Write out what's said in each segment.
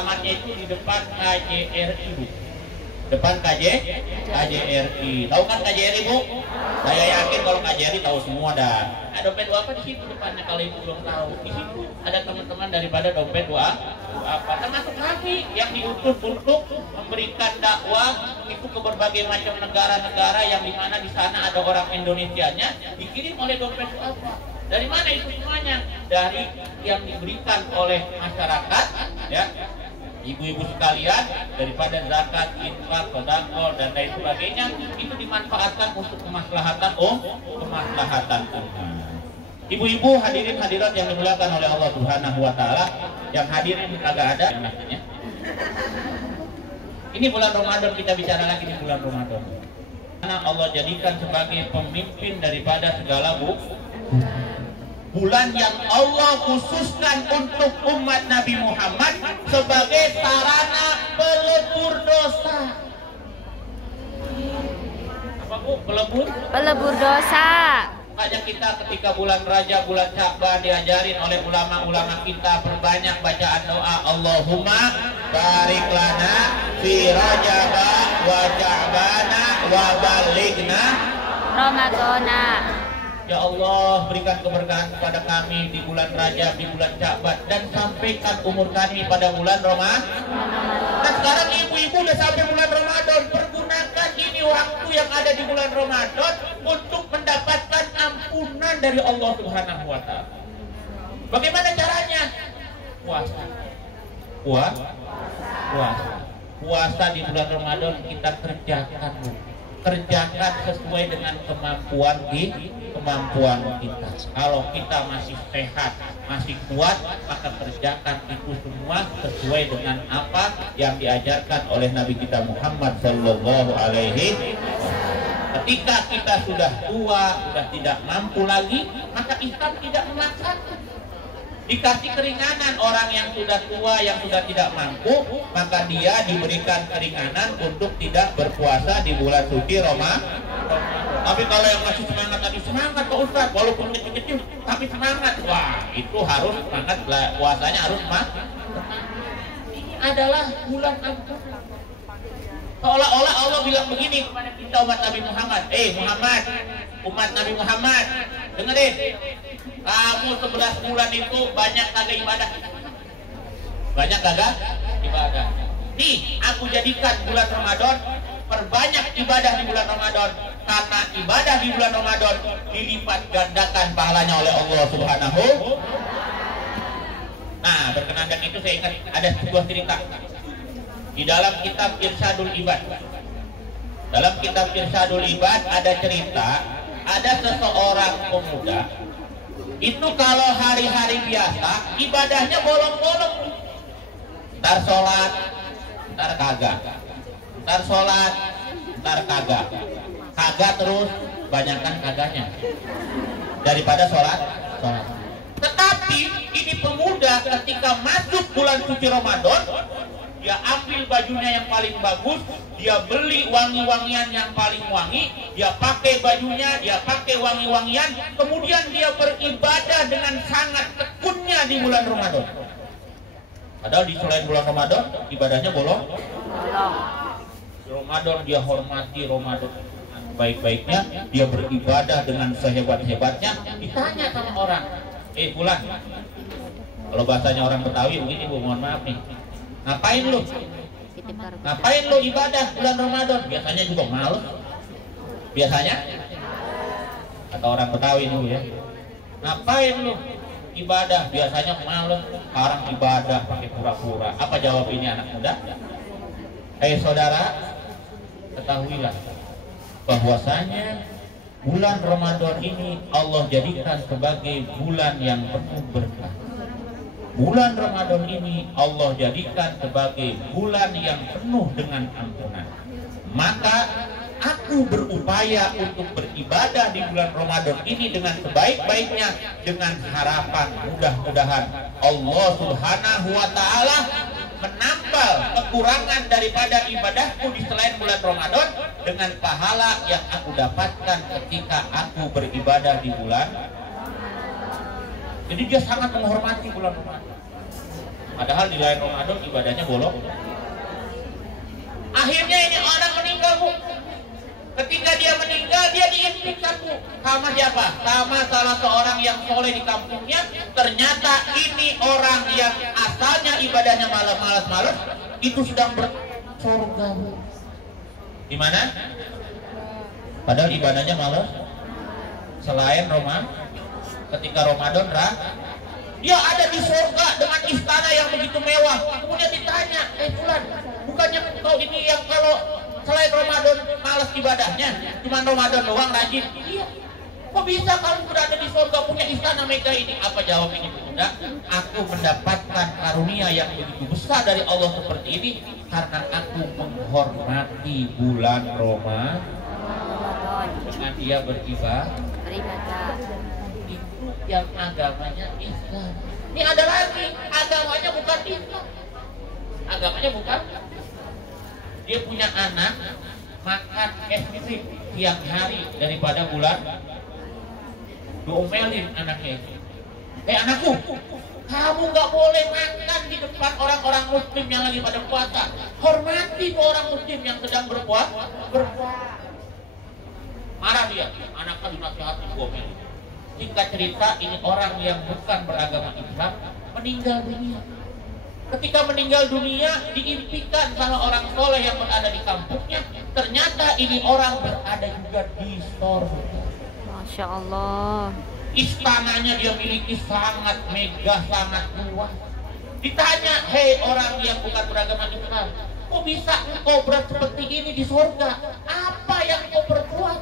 alamatnya itu di depan KJRI, Bu. Depan KJRI. Tahu kan KJRI, Bu? Saya yakin kalau KJRI tahu semua dah. Nah, dompet apa di situ depannya kalau Ibu belum tahu. Di situ ada teman-teman daripada dompet apa, termasuk kami yang diutus untuk memberikan dakwah itu ke berbagai macam negara-negara yang dimana di sana ada orang Indonesianya, dikirim oleh dompet apa. Dari mana itu semuanya? Dari yang diberikan oleh masyarakat, ya, ibu-ibu sekalian, daripada zakat, infak, sedekah dan lain sebagainya, itu dimanfaatkan untuk kemaslahatan kemaslahatan umat. Ibu-ibu hadirin hadirat yang dimuliakan oleh Allah Subhanahu wa taala, yang hadirin kagak ada maksudnya. Ini bulan Ramadan, kita bicara lagi di bulan Ramadan. Karena Allah jadikan sebagai pemimpin daripada segala bulan yang Allah khususkan untuk umat Nabi Muhammad sebagai sarana pelebur dosa. Apa, Bu? Pelebur dosa. Makanya kita ketika bulan Rajab, bulan Sya'ban diajarin oleh ulama-ulama kita perbanyak bacaan doa Allahumma barik lana fi Rajab wa Sya'bana wa balighna Ramadana. Ya Allah, berikan keberkahan kepada kami di bulan Rajab, di bulan Sya'ban, dan sampaikan umur kami pada bulan Ramadan. Nah, sekarang ibu-ibu udah sampai bulan Ramadan, pergunakan ini waktu yang ada di bulan Ramadan untuk mendapatkan ampunan dari Allah Subhanahu wa taala. Bagaimana caranya? Puasa. Puasa di bulan Ramadan kita kerjakan, Bu. Kerjakan sesuai dengan kemampuan kita. Kalau kita masih sehat, masih kuat, maka kerjakan itu semua sesuai dengan apa yang diajarkan oleh Nabi kita Muhammad Sallallahu Alaihi Wasallam. Ketika kita sudah tua, sudah tidak mampu lagi, maka Islam tidak memaksakan. Dikasih keringanan orang yang sudah tua, yang sudah tidak mampu, maka dia diberikan keringanan untuk tidak berpuasa di bulan suci Ramadan. Tapi kalau yang masih semangat tadi, semangat Pak Ustaz, walaupun kecil-kecil tapi semangat. Wah, itu harus semangat, puasanya harus semangat. Ini adalah bulan ampunan. Seolah-olah Allah bilang begini kepada kita umat Nabi Muhammad, Muhammad, umat Nabi Muhammad, dengerin, kamu 11 bulan itu banyak kagak ibadah. Nih, aku jadikan bulan Ramadan, perbanyak ibadah di bulan Ramadan, karena ibadah di bulan Ramadan dilipat gandakan pahalanya oleh Allah Subhanahu. Nah, berkenaan dengan itu saya ingat ada sebuah cerita di dalam kitab Irsyadul Ibad. Dalam kitab Irsyadul Ibad ada cerita, ada seseorang pemuda itu kalau hari-hari biasa ibadahnya bolong-bolong, ntar sholat, ntar kagak, ntar sholat, ntar kagak, kagak terus, banyakkan kagaknya daripada sholat. Tetapi ini pemuda ketika masuk bulan suci Ramadan, dia ambil bajunya yang paling bagus, dia beli wangi-wangian yang paling wangi, dia pakai bajunya, dia pakai wangi-wangian, kemudian dia beribadah dengan sangat tekunnya di bulan Ramadan. Padahal di selain bulan Ramadan, ibadahnya bolong. Ramadan dia hormati Ramadan baik-baiknya, dia beribadah dengan sehebat-hebatnya. Ditanya sama orang, bulan, kalau bahasanya orang Betawi begini, Bu, mohon maaf nih, ngapain lu ibadah bulan Ramadan? Biasanya juga malas. Biasanya kata orang Betawi nih, ya, ngapain lu ibadah? Biasanya malas. Sekarang ibadah pakai pura-pura. Apa jawab ini anak muda? Saudara, ketahuilah bahwasanya bulan Ramadan ini Allah jadikan sebagai bulan yang penuh berkah. Bulan Ramadan ini Allah jadikan sebagai bulan yang penuh dengan ampunan. Maka aku berupaya untuk beribadah di bulan Ramadan ini dengan sebaik-baiknya, dengan harapan mudah-mudahan Allah Subhanahu wa taala menampal kekurangan daripada ibadahku di selain bulan Ramadan dengan pahala yang aku dapatkan ketika aku beribadah di bulan. Jadi dia sangat menghormati bulan Ramadan. Padahal di lain Ramadan ibadahnya bolong. Akhirnya ini orang meninggal, Bu. Ketika dia meninggal, dia diimpikan, Bu. Sama siapa? Sama salah seorang yang soleh di kampungnya. Ternyata ini orang yang asalnya ibadahnya malas-malas, itu sedang bersurga, Bu. Di mana? Padahal ibadahnya malas. Selain Ramadan, ketika Ramadan, dia ada di surga dengan istana yang begitu mewah. Kemudian ditanya, Fulan, bukannya kau ini yang kalau selain Ramadan malas ibadahnya, cuma Ramadan doang rajin? Iya. Kok bisa kamu berada di surga punya istana mega ini? Apa jawab ini, Bunda? Aku mendapatkan karunia yang begitu besar dari Allah seperti ini karena aku menghormati bulan Ramadan dengan dia beribadah. Itu yang agamanya Islam. Ini ada lagi, agamanya bukan Islam. Agamanya bukan. Dia punya anak makan es krim tiap hari daripada bulan. Diomelin anaknya itu. Anakku, kamu nggak boleh makan di depan orang-orang muslim yang lagi pada puasa. Hormati orang muslim yang sedang berpuasa. Marah dia, anaknya dinasihati diomelin. Singkat cerita, ini orang yang bukan beragama Islam meninggal dunia. Ketika meninggal dunia, diimpikan sama orang soleh yang berada di kampungnya. Ternyata ini orang berada juga di surga. Masya Allah. Istananya dia miliki sangat megah, sangat luas. Ditanya, hei orang yang bukan beragama Islam, kok bisa engkau berat seperti ini di surga? Apa yang kau perbuat?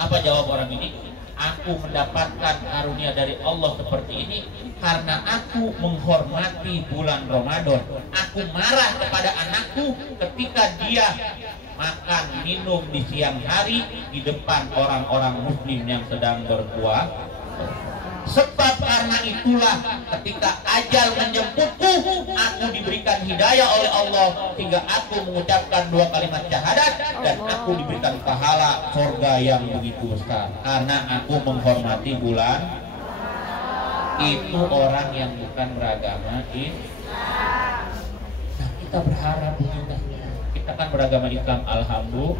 Apa jawab orang ini? Aku mendapatkan karunia dari Allah seperti ini karena aku menghormati bulan Ramadan. Aku marah kepada anakku ketika dia makan minum di siang hari di depan orang-orang muslim yang sedang berpuasa. Sebab karena itulah ketika ajal menjemputku, aku diberikan hidayah oleh Allah sehingga aku mengucapkan 2 kalimat syahadat dan aku diberikan pahala surga yang begitu besar karena aku menghormati bulan. Itu orang yang bukan beragama Islam. Nah, kita berharap kita kan beragama Islam, alhamdulillah.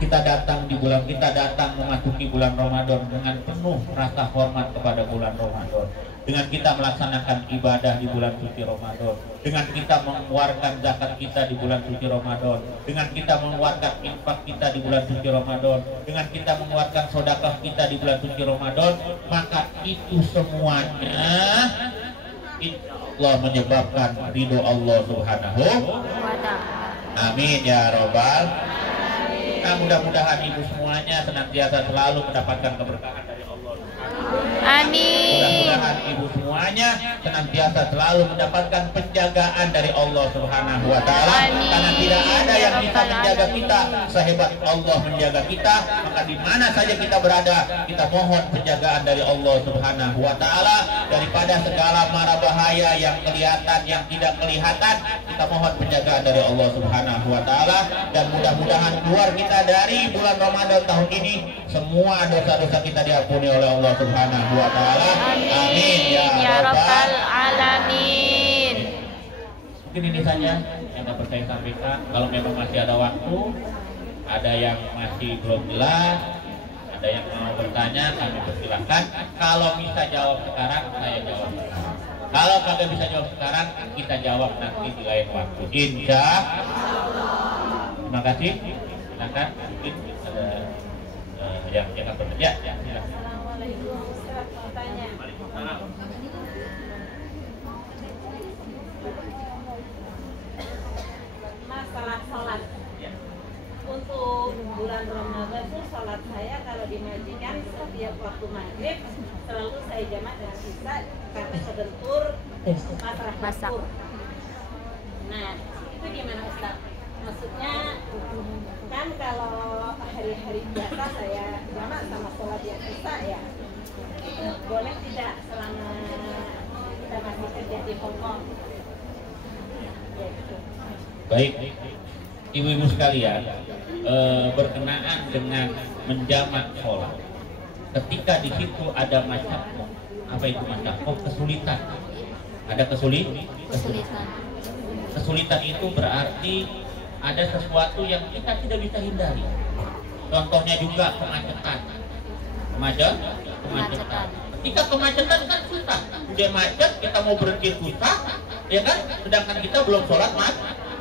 Kita datang di bulan, kita datang memasuki bulan Ramadan dengan penuh rasa hormat kepada bulan Ramadan. Dengan kita melaksanakan ibadah di bulan suci Ramadan, dengan kita mengeluarkan zakat kita di bulan suci Ramadan, dengan kita mengeluarkan infak kita di bulan suci Ramadan, dengan kita mengeluarkan sedekah kita di bulan suci Ramadan, maka itu semuanya insya Allah menyebabkan ridho Allah Subhanahu wa Ta'ala. Amin ya Rabbal. Nah, mudah-mudahan ibu semuanya senantiasa selalu mendapatkan keberkahan dari Allah. Amin. Mudah-mudahan ibu semuanya senantiasa selalu mendapatkan penjagaan dari Allah Subhanahu wa Ta'ala. Karena tidak ada yang bisa menjaga kita sehebat Allah menjaga kita. Maka di mana saja kita berada, kita mohon penjagaan dari Allah Subhanahu wa Ta'ala. Daripada segala mara bahaya yang kelihatan, yang tidak kelihatan, kita mohon penjagaan dari Allah Subhanahu wa Ta'ala. Dan mudah-mudahan keluar kita dari bulan Ramadan tahun ini, semua dosa-dosa kita diampuni oleh Allah Subhanahu wa Ta'ala. Amin ya Rabbal Alamin. Mungkin ini saja yang dapat saya sampaikan. Kalau memang masih ada waktu, ada yang masih belum jelas, ada yang mau bertanya, kami persilahkan. Kalau bisa jawab sekarang, saya jawab. Kalau kagak bisa jawab sekarang, kita jawab nanti di lain waktu. Insya Allah. Terima kasih. Silakan. Mungkin ada yang akan bertanya. Ya, silakan. Masalah sholat untuk bulan Ramadan itu sholat saya kalau di majikan setiap waktu maghrib selalu saya jamak dengan isya karena kebentur masalah masuk. Nah itu gimana Ustaz? Maksudnya kan kalau hari-hari biasa saya jamak sama sholat yang isya ya, itu boleh tidak selama kita masih kerja di Hongkong? Ya, gitu. Baik, ibu-ibu sekalian, berkenaan dengan menjamak sholat. Ketika di situ ada macam apa itu macam kesulitan. Ada kesulitan. Kesulitan itu berarti ada sesuatu yang kita tidak bisa hindari. Contohnya juga kemacetan. Kemacetan. Ketika kemacetan kan susah. Udah macet, kita mau berhenti susah, ya kan? Sedangkan kita belum sholat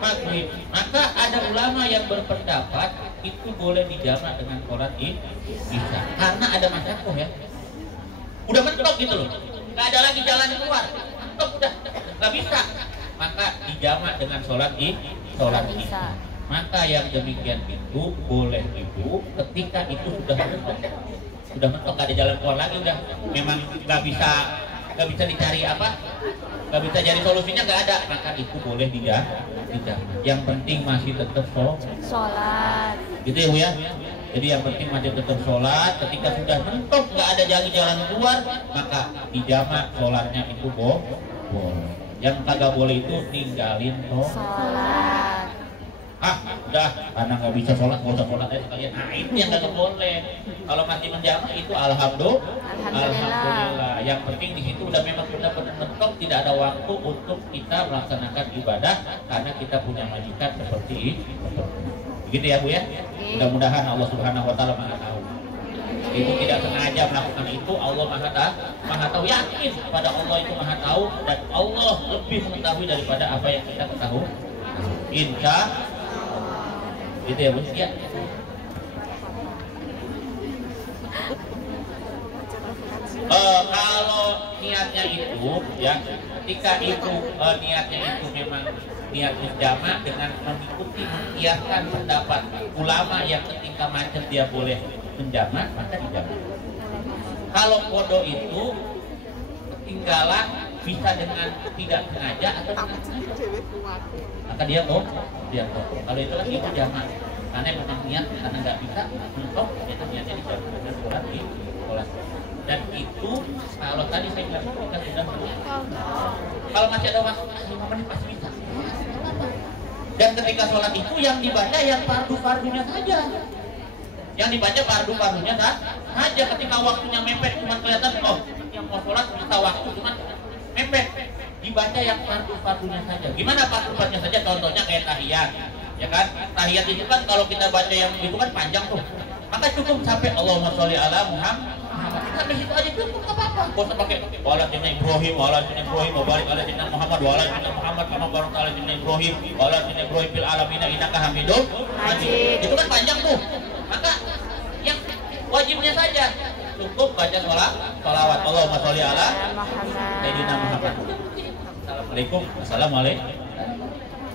maghrib. Maka ada ulama yang berpendapat itu boleh dijamak dengan sholat isya. Karena ada masakoh ya. Udah mentok gitu loh. Nggak ada lagi jalan keluar. Mentok udah. Nggak bisa. Maka dijamak dengan sholat isya. Maka yang demikian itu boleh ibu ketika itu sudah mentok nggak ada jalan keluar lagi, udah memang nggak bisa dicari nggak bisa cari solusinya, nggak ada, maka itu boleh dijamak. Yang penting masih tetap sholat gitu ya Bu ya. Jadi yang penting masih tetap sholat. Ketika sudah mentok nggak ada jalan keluar, maka dijamak sholatnya itu boleh. Yang kagak boleh itu ninggalin sholat. Udah, karena nggak bisa sholat, nggak usah sholat aja sekalian. Nah itu yang nggak boleh. Kalau masih menjamak itu alhamdulillah. Yang penting di situ udah memang benar-benar mentok, tidak ada waktu untuk kita melaksanakan ibadah karena kita punya majikan seperti itu. Begitu ya Bu ya. Mudah-mudahan Allah Subhanahu Wa Taala Maha tahu. Itu tidak sengaja melakukan itu, Allah Maha tahu. Yakin pada Allah itu Maha tahu, dan Allah lebih mengetahui daripada apa yang kita ketahui. Insya gitu ya Bu ya. Kalau niatnya itu ya, ketika itu niatnya itu memang niat jamak dengan mengikuti mengiyakan pendapat ulama yang ketika macet dia boleh menjamak, maka dijamak. Kalau kodo itu ketinggalan bisa dengan tidak sengaja atau maka dia kalau itu kan itu jamak karena memang niat, karena nggak bisa untuk itu niatnya dijamak dengan sholat. Dan itu kalau tadi saya bilang kita sudah kalau masih ada waktu 5 menit masih bisa. Dan ketika sholat itu yang dibaca yang fardu-fardunya saja. Yang dibaca fardu-fardunya saja. Ketika waktunya mepet cuma kelihatan yang mau sholat bisa waktu cuma mepet, dibaca yang fardu-fardunya saja. Gimana fardu-fardunya saja? Contohnya kayak tahiyat, ya kan? Tahiyat itu kan kalau kita baca yang itu kan panjang tuh. Maka cukup sampai Allahumma sholli ala Muhammad. Sampai situ aja cukup, nggak apa-apa. Gak usah pakai wala sayyidina Ibrahim, wa barik ala sayyidina Muhammad, wa ala sayyidina Muhammad kama barakta ala sayyidina Ibrahim, wa ala sayyidina Ibrahim fil alamin innaka Hamidum Majid. Itu kan panjang tuh. Maka yang wajibnya saja cukup baca sholawat Allahumma sholli ala sayyidina Muhammad. Assalamualaikum.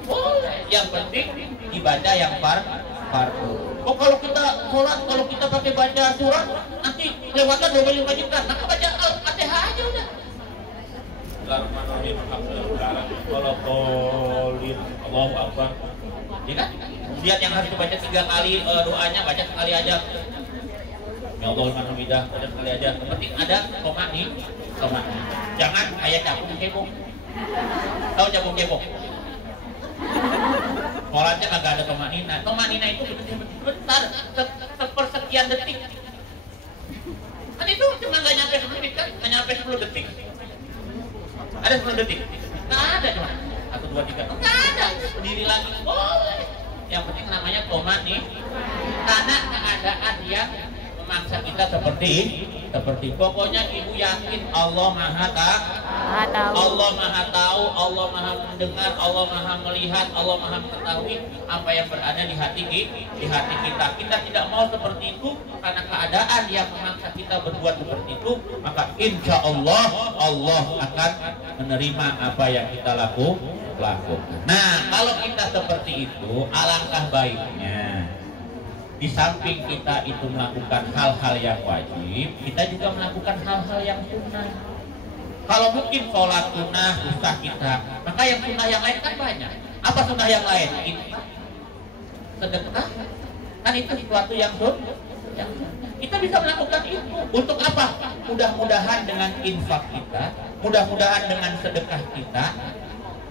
Boleh. Yang penting dibaca yang fardu. Kalau kita sholat, kalau kita pakai baca surat, nanti lewatkan 25 wajibkan. Maka baca Al-Fatihah aja udah. Allahu Akbar. Ya kan? Lihat yang harus dibaca 3 kali doanya, baca sekali aja. Ya Allah alhamdulillah, baca sekali aja. Yang penting ada koma nih. Jangan kayak capung cebong. Tahu capung cebong? Sholatnya kagak ada tomanina. Tomanina itu bentar, sepersekian detik. Kan itu cuma nggak nyampe 10 detik kan? Nggak nyampe 10 detik. Ada 10 detik? Nggak ada cuma 1, 2, 3. Nggak ada. Berdiri lagi. Boleh. Yang penting namanya tomanina. Karena keadaan yang memaksa kita seperti pokoknya ibu yakin Allah Maha tahu, Allah Maha tahu, Allah Maha mendengar, Allah Maha melihat, Allah Maha mengetahui apa yang berada di hati kita. Kita tidak mau seperti itu karena keadaan yang memaksa kita berbuat seperti itu, maka insya Allah Allah akan menerima apa yang kita lakukan. Nah, kalau kita seperti itu, alangkah baiknya di samping kita itu melakukan hal-hal yang wajib, kita juga melakukan hal-hal yang sunnah. Kalau mungkin sholat sunnah susah kita, maka yang sunnah yang lain kan banyak. Apa sunnah yang lain? Sedekah, kan itu sesuatu yang sunnah. Kita bisa melakukan itu. Untuk apa? Mudah-mudahan dengan infak kita, mudah-mudahan dengan sedekah kita,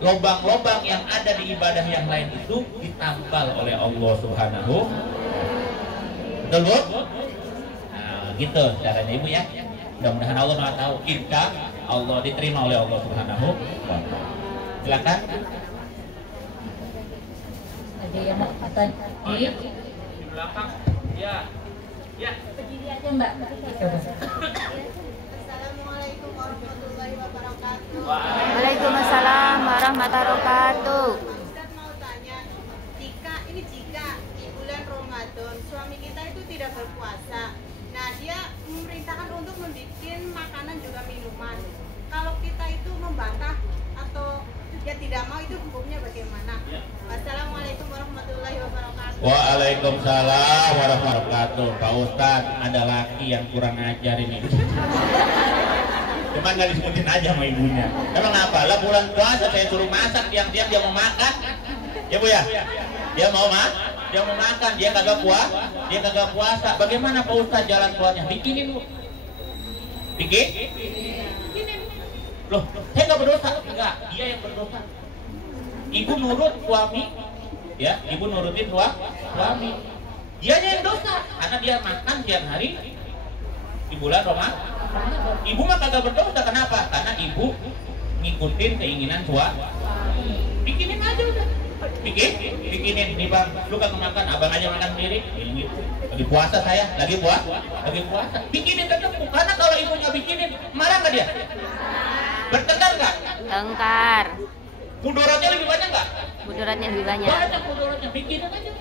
lobang-lobang yang ada di ibadah yang lain itu ditampal oleh Allah Subhanahu. Betul Bu? Nah gitu caranya ibu ya. Mudah-mudahan Allah Maha tahu. Allah, diterima oleh Allah Subhanahu wa Ta'ala. Silakan. Ada yang mau bertanya? Di belakang. Ya. Ya. Berdiri aja Mbak. Assalamualaikum warahmatullahi wabarakatuh. Waalaikumsalam warahmatullahi wabarakatuh. Ustaz mau tanya, jika di bulan Ramadan suami kita itu tidak berpuasa, nah dia memerintahkan untuk membuat makanan juga minuman. Kalau kita itu membantah atau dia tidak mau, itu hukumnya bagaimana? Wassalamualaikum warahmatullahi wabarakatuh. Waalaikumsalam warahmatullahi wabarakatuh. Pak Ustadz, ada laki yang kurang ajar ini. Cuman nggak disebutin aja sama ibunya. Emang apa? Lah bulan puasa saya suruh masak, tiang-tiang dia mau makan. Ya Bu ya? Dia mau makan, dia kagak puasa. Bagaimana Pak Ustadz jalan keluarnya? Bikinin Bu. Bikinin. Loh, saya nggak berdosa. Enggak, dia yang berdosa. Ibu nurut suami, ya, ibu nurutin suami. Dia yang dosa, karena dia makan siang hari di bulan Ramadan. Ibu mah kagak berdosa, kenapa? Karena ibu ngikutin keinginan suami. Bikinin aja udah. Bikinin nih Bang, lu kagak makan, abang aja makan sendiri. Gitu. Lagi puasa saya, lagi puasa. Bikinin tetap, karena kalau ibunya bikinin, marah nggak dia? Bertengkar nggak? Tengkar. Mudaratnya lebih banyak nggak? Mudaratnya lebih banyak. Banyak mudaratnya, bikinin aja.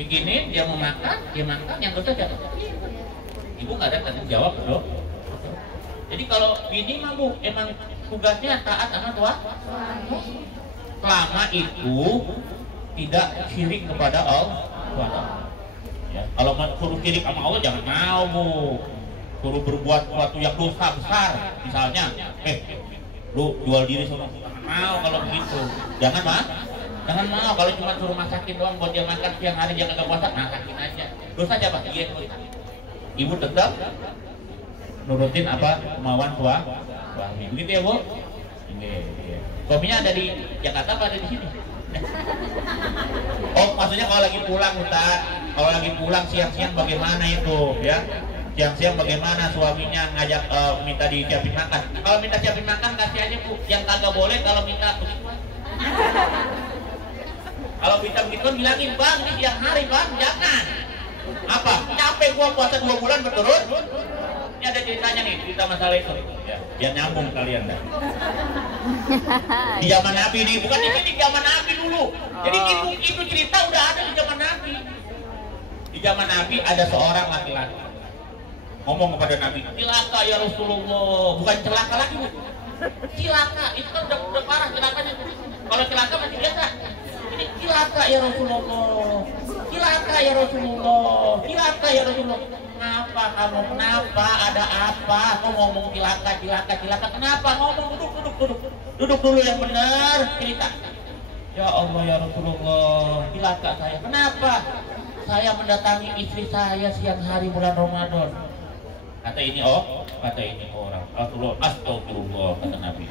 Bikinin, dia mau makan, dia makan, yang dosa siapa? Ibu nggak ada tanggung jawab loh. Jadi kalau bini mah Bu, emang tugasnya taat sama tua. Selama itu tidak syirik kepada Allah. Ya, kalau suruh syirik sama Allah jangan mau Bu. Suruh berbuat sesuatu yang dosa besar, misalnya, lu jual diri sama mau kalau begitu. Jangan mau kalau cuma suruh masakin doang buat dia makan siang hari dia kagak puasa, masakin aja. Dosa siapa? Iya. Ibu tetap nurutin apa kemauan suami. Begitu ya Bu? Ini. Suaminya ada di Jakarta apa ada di sini? Oh, maksudnya kalau lagi pulang Ustaz, kalau lagi pulang siang-siang bagaimana itu ya? Siang-siang bagaimana suaminya ngajak minta disiapin makan? Kalau minta siapin makan kasih aja Bu. Yang kagak boleh kalau minta begituan. Kalau minta begituan bilangin Bang, ini siang hari Bang, jangan. Apa? Capek gua puasa 2 bulan berturut. Ini ada ceritanya nih, cerita masalah itu. Ya, biar nyambung kalian dah. Di zaman Nabi nih, bukan di sini, zaman Nabi dulu. Jadi itu cerita udah ada di zaman Nabi. Di zaman Nabi ada seorang laki-laki ngomong kepada Nabi, "Cilaka ya Rasulullah." Bukan celaka lagi Bu. Cilaka, itu kan udah parah celakanya. Kalau celaka masih biasa. Ini cilaka ya Rasulullah. Cilaka ya Rasulullah. Cilaka ya Rasulullah. Kenapa kamu? Kenapa? Ada apa? Kau ngomong cilaka. Kenapa? Ngomong duduk dulu yang benar, cerita. Ya Allah ya Rasulullah, cilaka saya. Kenapa? Saya mendatangi istri saya siang hari bulan Ramadan. Kata ini orang. Astagfirullah, kata Nabi.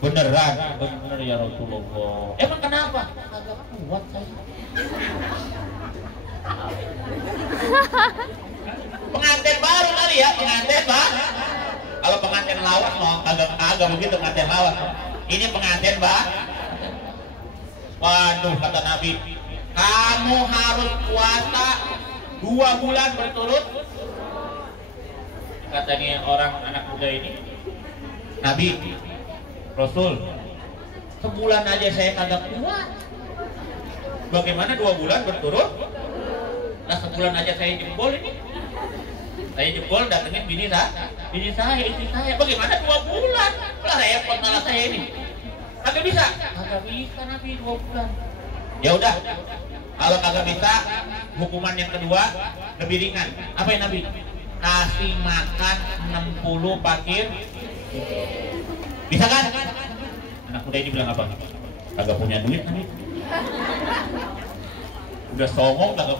Beneran, bener ya Rasulullah. Emang kenapa? Agak kuat saya. Pengantin baru kali ya, pengantin Pak. Kalau pengantin lawas mau agak begitu pengantin lawas. Ini pengantin Pak. Waduh, kata Nabi, kamu harus puasa 2 bulan berturut. Katanya orang anak muda ini, Nabi, Rasul, sebulan aja saya kagak kuat. Bagaimana 2 bulan berturut? Nah sebulan aja saya jebol ini. Saya jebol datengin bini saya, istri saya. Bagaimana 2 bulan? Lah repot malah saya ini. Kagak bisa Nabi 2 bulan. Ya udah, kalau kagak bisa, hukuman yang kedua lebih ringan. Apa ya Nabi? Kasih makan 60 fakir. Bisa kan? Anak muda ini bilang apa? Kagak punya duit Nabi. Udah songong kagak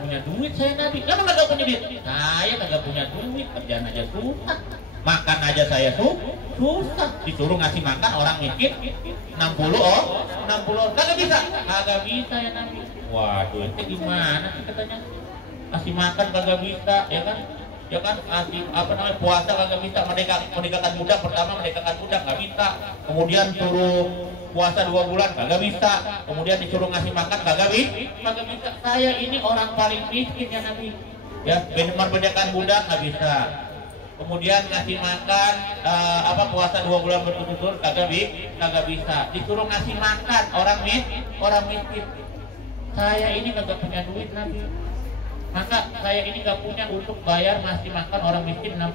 punya duit saya Nabi. Kenapa kagak punya duit? Saya kagak punya duit, kerjaan aja susah, makan aja saya susah. Disuruh ngasih makan orang miskin 60 kagak bisa ya Nabi. Waduh, itu gimana sih katanya? Kasih makan kagak bisa, ya kan? Ya kan puasa kagak bisa, merdekakan budak, pertama merdekakan budak nggak bisa, kemudian suruh puasa 2 bulan kagak bisa, kemudian disuruh ngasih makan kagak bisa. Saya ini orang paling miskin ya Nabi, ya merdekakan budak nggak bisa, kemudian ngasih makan puasa 2 bulan berturut-turut kagak bisa, disuruh ngasih makan orang miskin. Saya ini kagak punya duit Nabi, maka saya ini gak punya untuk bayar ngasih makan orang miskin 60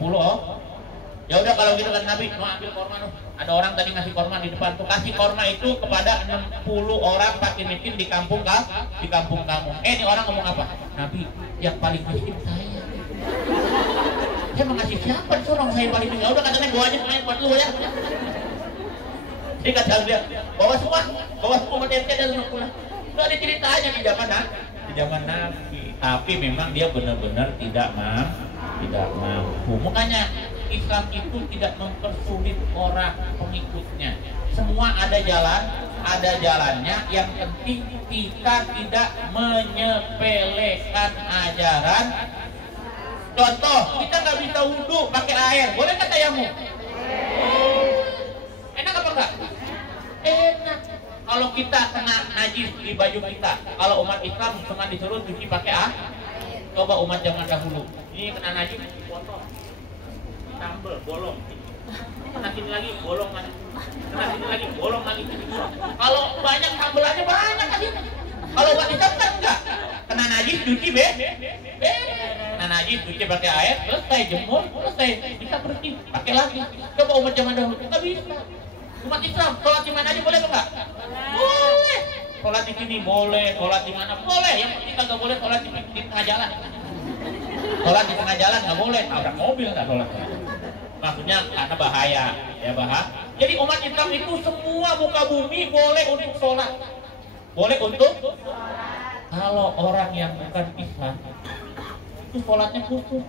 Ya udah kalau gitu kan Nabi, mau ambil korma tuh. Ada orang tadi ngasih korma di depan tuh, kasih korma itu kepada 60 orang fakir miskin di kampung kamu. Ini orang ngomong apa? Nabi, yang paling miskin saya. Saya mau ngasih siapa? Seorang saya paling miskin. Udah katanya bawa aja main buat lu ya. Jadi kata dia, bawa semua materi dan lu pulang. Itu ada ceritanya di zaman Nabi. Tapi memang dia benar-benar tidak mampu. Makanya Islam itu tidak mempersulit orang pengikutnya. Semua ada jalannya. Yang penting kita tidak menyepelekan ajaran. Contoh, kita nggak bisa wudhu pakai air, boleh kata tayammum? Enak apa enggak? Enak. Kalau kita kena najis di baju kita, kalau umat Islam cuma disuruh cuci pakai air. Coba umat zaman dahulu, ini kena najis, potong, sambel, bolong, kena sini lagi, bolong lagi, kena sini lagi, bolong lagi. Kalau banyak sambelannya banyak lagi. Kalau umat Islam kan enggak, kena najis cuci kena najis cuci pakai air, selesai, jemur, selesai, bisa bersih, pakai lagi. Coba umat zaman dahulu, nggak bisa. Umat Islam, sholat di mana aja boleh enggak? Boleh. Sholat di sini boleh, sholat di mana boleh. Yang penting nggak boleh sholat di tengah jalan. Sholat di tengah jalan nggak boleh, tabrak mobil nggak sholat. Maksudnya karena bahaya, ya bahaya. Jadi umat Islam itu semua muka bumi boleh untuk sholat, boleh untuk. Kalau orang yang bukan Islam itu sholatnya khusus.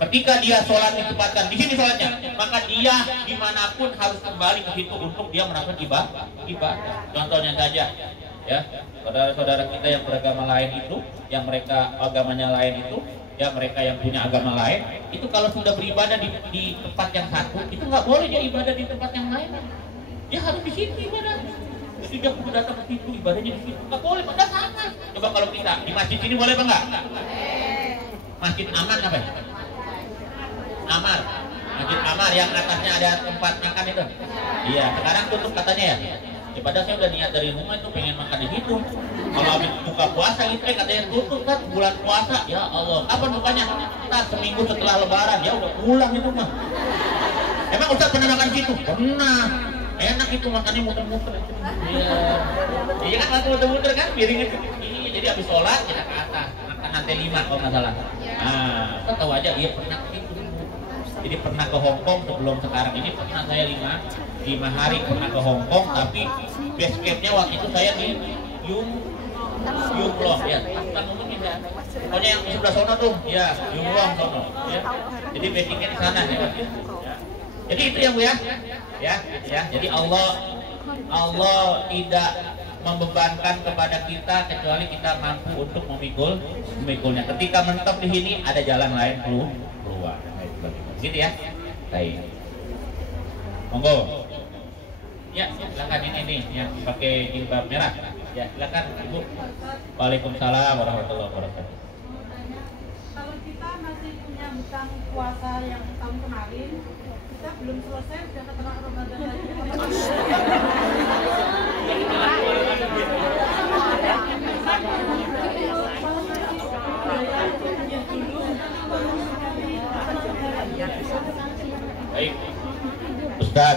Ketika dia sholat ditempatkan di sini sholatnya, maka dia dimanapun harus kembali ke situ untuk dia melakukan ibadah. Contohnya saja, ya saudara-saudara kita yang beragama lain itu, yang mereka agamanya lain itu, ya mereka yang punya agama lain, itu kalau sudah beribadah di tempat yang satu, itu nggak boleh dia ibadah di tempat yang lain. Dia harus di situ ibadah. Jadi dia kudu datang ke situ, ibadahnya di situ. Nggak boleh, padahal sama. Coba kalau kita di masjid ini boleh apa enggak? Masjid Aman apa ya? Amar, Masjid Amar yang atasnya ada tempat makan itu. Iya, sekarang tutup katanya ya. Ya padahal saya udah niat dari rumah itu pengen makan di situ. Kalau habis buka puasa gitu katanya tutup kan bulan puasa. Ya Allah, kapan bukanya? Ntar seminggu setelah Lebaran. Ya udah pulang itu mah. Emang Ustaz pernah makan di situ? Pernah. Enak itu makannya muter-muter. Iya. Iya kan waktu muter-muter kan piringnya. Iya, jadi habis sholat kita ke atas makan lantai 5 kalau nggak salah. Nah, kita tahu aja dia pernah itu. Jadi pernah ke Hong Kong sebelum sekarang ini, pernah saya 5 hari pernah ke Hong Kong, tapi base campnya waktu itu saya di Yunglong ya, pokoknya yang di sebelah sana tuh, ya Yunglong sono, ya. Jadi basicnya di sana ya. Jadi itu ya Bu ya. Jadi Allah tidak membebankan kepada kita kecuali kita mampu untuk memikulnya. Ketika mentok di sini ada jalan lain keluar. Gitu ya. Baik. Monggo. Ya, silakan ini nih yang pakai jilbab merah. Ya, silakan Ibu. Waalaikumsalam warahmatullahi wabarakatuh. Kalau kita masih punya hutang puasa yang tahun kemarin, kita belum selesai sudah kena Ramadan lagi. Baik, Ustaz,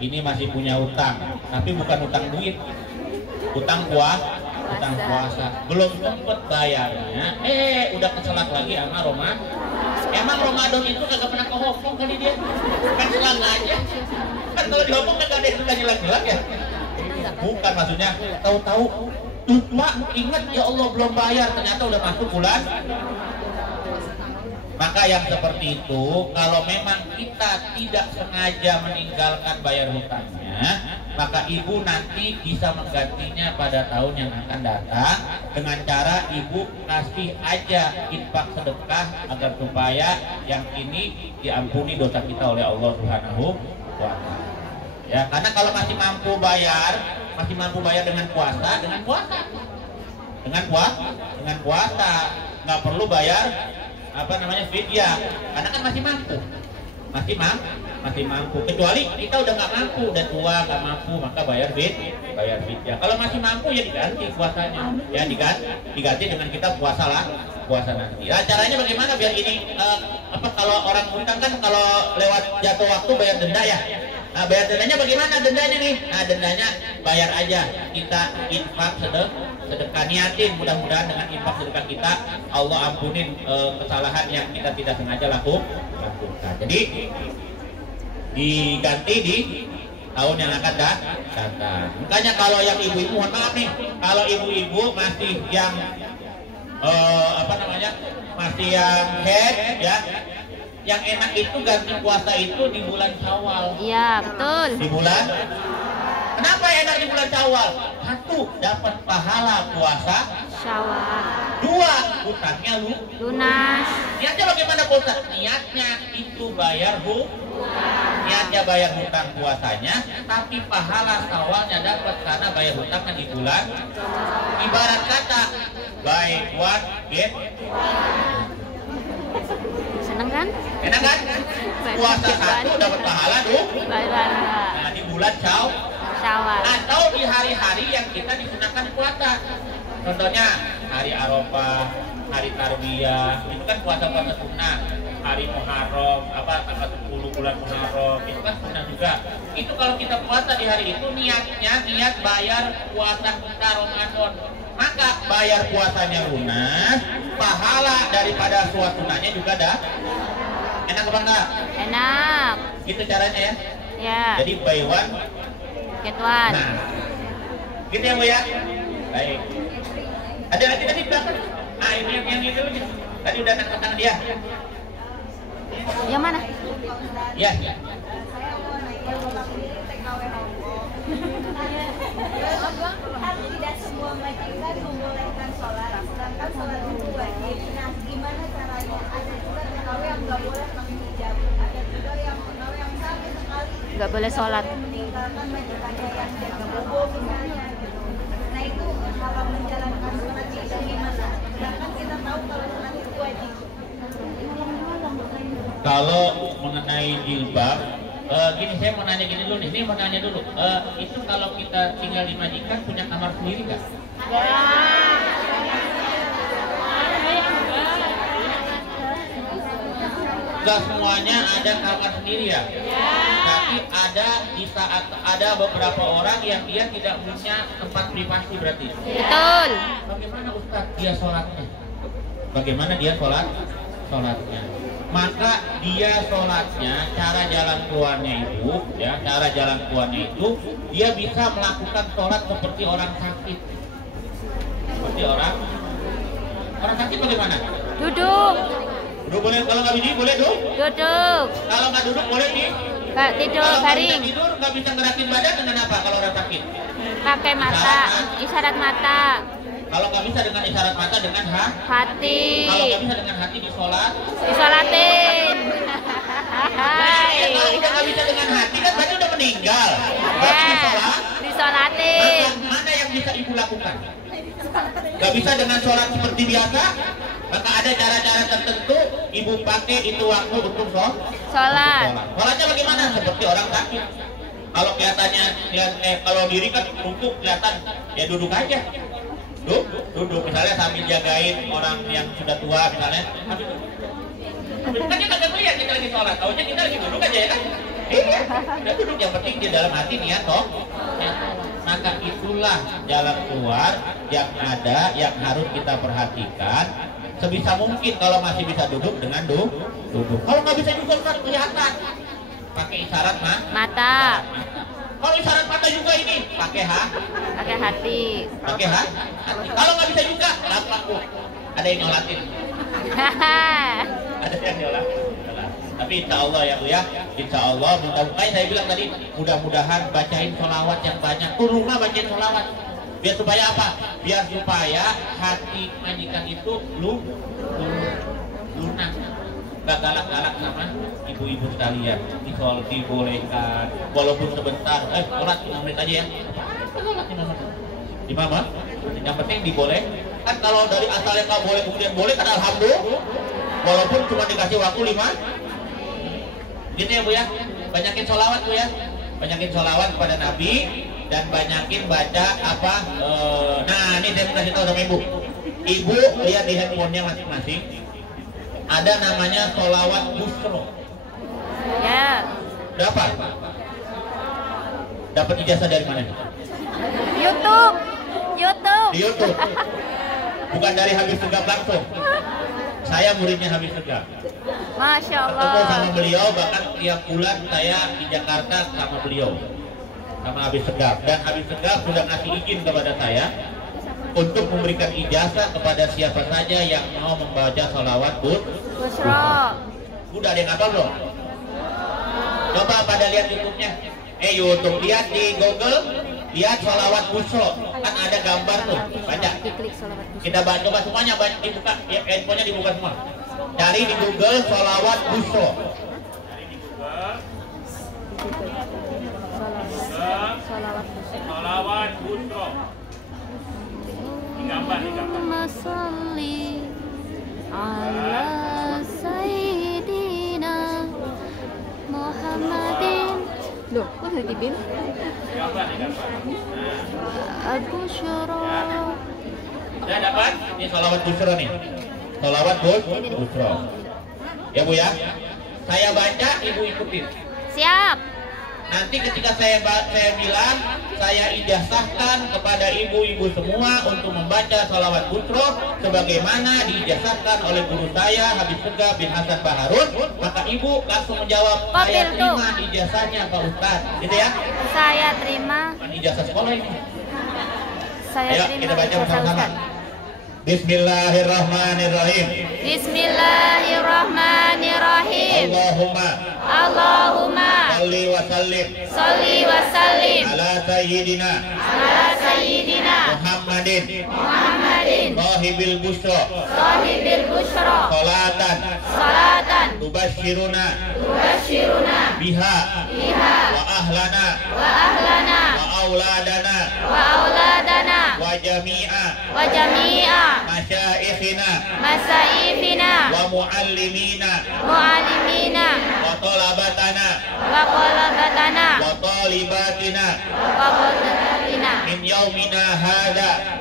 ini masih punya utang, tapi bukan utang duit, utang puasa. Belum sempet bayarnya, udah keselak lagi sama Roma. Emang Ramadan itu kagak pernah ke Hong Kong kali dia? Kan selang aja. Kan kalau di Hong Kong kagak ada yang suka nyelang-nyelang ya? Bukan, maksudnya tahu-tahu lupa, ingat ya Allah belum bayar, ternyata udah masuk bulan. Maka yang seperti itu, kalau memang kita tidak sengaja meninggalkan bayar hutangnya, maka ibu nanti bisa menggantinya pada tahun yang akan datang dengan cara ibu kasih aja infak sedekah agar supaya yang ini diampuni dosa kita oleh Allah Subhanahu wa Ta'ala. Ya, karena kalau masih mampu bayar dengan puasa, dengan puasa, nggak perlu bayar fidyah, karena kan masih mampu. Kecuali kita udah nggak mampu dan tua nggak mampu, maka bayar fidyah. Kalau masih mampu ya diganti puasanya, ya diganti dengan kita puasa nanti. Ya, caranya bagaimana biar ini kalau orang utang kan kalau lewat jatuh waktu bayar denda ya. Nah, bayar dendanya bagaimana dendanya nih? Nah, dendanya bayar aja, kita infak sedekah, niatin mudah-mudahan dengan infak sedekah kita Allah ampunin kesalahan yang kita tidak sengaja lakukan. Jadi diganti di tahun yang akan datang. Makanya kalau yang ibu-ibu, mohon maaf nih, kalau ibu-ibu masih yang masih yang head ya, yang enak itu ganti puasa itu di bulan Syawal. Iya, betul. Di bulan. Kenapa enak di bulan Syawal? Satu, dapat pahala puasa Syawal. Dua, hutangnya Lunas. Niatnya bagaimana puasa? Niatnya itu bayar niatnya bayar hutang puasanya, tapi pahala Syawalnya dapat karena bayar hutangnya di bulan. Ibarat kata buy one get. Seneng kan? Enak kan? Puasa satu dapat pahala nah, di bulan Syawal. Atau di hari-hari yang kita disunahkan puasa. Contohnya hari Arafah, hari Tarbiyah, itu kan puasa-puasa sunnah. Hari Muharram, tanggal 10 bulan Muharram, itu kan sunnah juga. Itu kalau kita puasa di hari itu niat bayar puasa kita Ramadan. Maka bayar puasanya lunas, pahala daripada sunnahnya juga dah. Enak apa enggak? Enak. Gitu caranya ya? Ya. Jadi buy one get one. Nah, gitu ya Bu ya? Baik. Ada lagi tadi belakang? Ah, ini yang itu dulu. Tadi udah tangan dia. Yang mana? Ya. Kan tidak semua majikan membolehkan sholat, sedangkan sholat itu wajib. Nah, gimana caranya? Ada juga TKW yang nggak boleh pakai hijab, ada juga yang TKW yang sama sekali Nggak boleh sholat. meninggalkan majikannya yang jaga bobo misalnya. Nah, itu kalau menjalankan sholat itu gimana? Sedangkan kita tahu kalau sholat itu wajib. Kalau mengenai jilbab, gini saya mau nanya gini dulu nih, ini mau nanya dulu, itu kalau kita tinggal di majikan punya kamar sendiri nggak? Nggak semuanya ada kamar sendiri ya? Tapi di saat ada beberapa orang yang dia tidak punya tempat privasi berarti. Betul. Bagaimana Ustaz dia sholatnya? Bagaimana dia sholatnya? Maka dia sholatnya, cara jalan keluarnya itu, dia bisa melakukan sholat seperti orang sakit. Seperti orang sakit bagaimana? Duduk. Duduk boleh, kalau nggak berdiri boleh Duduk. Kalau nggak duduk boleh nih. Tidur Kalau baring. tidur nggak bisa gerakin badan dengan apa kalau orang sakit? Pakai mata, isyarat mata. Kalau nggak bisa dengan isyarat mata, dengan Hati. Kalau nggak bisa dengan hati Disolatin. Kalau udah nggak bisa dengan hati kan berarti udah meninggal. Berarti Disolatin. Mana yang bisa ibu lakukan? Nggak bisa dengan sholat seperti biasa, maka ada cara-cara tertentu ibu pakai itu waktu untuk Sholat. Sholatnya bagaimana? Seperti orang sakit. Kalau kelihatannya, kalau diri kan rukuk kelihatan, ya duduk aja. Duduk misalnya sambil jagain orang yang sudah tua misalnya. Kan dia nggak melihat kita lagi sholat, taunya kita lagi duduk aja ya kan? Iya, udah duduk, yang penting di dalam hati niat toh. Maka itulah jalan keluar yang ada, yang harus kita perhatikan. Sebisa mungkin kalau masih bisa duduk dengan duduk. Kalau nggak bisa juga kan kelihatan, pakai isyarat Mata. Kalau isyarat mata juga ini pakai hati. Pakai hati. Kalau nggak bisa juga, apa ada yang nyolatin. Ada yang nyolatin. Tapi insya Allah ya Bu ya, insya Allah mudah-mudahan saya bilang tadi, mudah-mudahan bacain sholawat yang banyak. Tuh rumah bacain sholawat. Biar supaya apa? Biar supaya hati majikan itu lunak. Gak galak-galak sama ibu-ibu sekalian. Dibolehkan, walaupun sebentar. Sholat 5 menit aja ya. Di mama, yang penting diboleh. Kan kalau dari asalnya nggak boleh kemudian boleh kan alhamdulillah. Walaupun cuma dikasih waktu 5. Gitu ya Bu ya. Banyakin sholawat Bu ya. Banyakin sholawat kepada Nabi dan banyakin baca apa? Nah ini saya mau kasih tahu sama Ibu. Ibu lihat di handphonenya masing-masing. Ada namanya sholawat busro. Ya. Dapat? Dapat ijazah dari mana? YouTube. Di YouTube. Bukan dari Habib Segaf langsung. Saya muridnya Habib Segaf. Masya Ketemu Allah. sama beliau, bahkan tiap bulan saya di Jakarta sama beliau, sama Habib Segaf. Dan Habib Segaf sudah ngasih izin kepada saya untuk memberikan ijazah kepada siapa saja yang mau membaca sholawat Busro. Udah ada yang hafal belum? Coba pada lihat YouTube-nya. YouTube, lihat di Google, lihat sholawat busro. Kan ada gambar tuh, baca. Diklik sholawat busro. Kita baca, coba semuanya dibuka, ya, handphonenya dibuka semua. Cari di Google sholawat busro. Sholawat busro. Sholawat busro. Digambar. Allahumma sholli ala Sayyidina Muhammadin. Loh, kok udah dibin? Al-Bushra. Sudah dapat? Ini sholawat busro nih. Sholawat busro. Ya Bu ya. Saya baca, Ibu ikutin. Siap. Nanti ketika saya bilang, saya ijazahkan kepada ibu-ibu semua untuk membaca sholawat busro sebagaimana diijazahkan oleh guru saya Habib Segaf bin Hasan Baharun. Maka ibu langsung menjawab, saya terima ijazahnya Pak Ustadz. Gitu ya? Saya terima. Bukan ijazah sekolah ini. Saya Ayo terima kita baca ijazah bersama-sama. Ustaz. Bismillahirrahmanirrahim. Bismillahirrahmanirrahim. Allahumma Sholli wa sallim sholli wa sallim ala sayyidina Muhammadin sahibil busra salatan tubashiruna biha wa ahlana wa auladana wa jami'a masyayikhina wa muallimina wa talabatana wa talibatina min yaumina hadha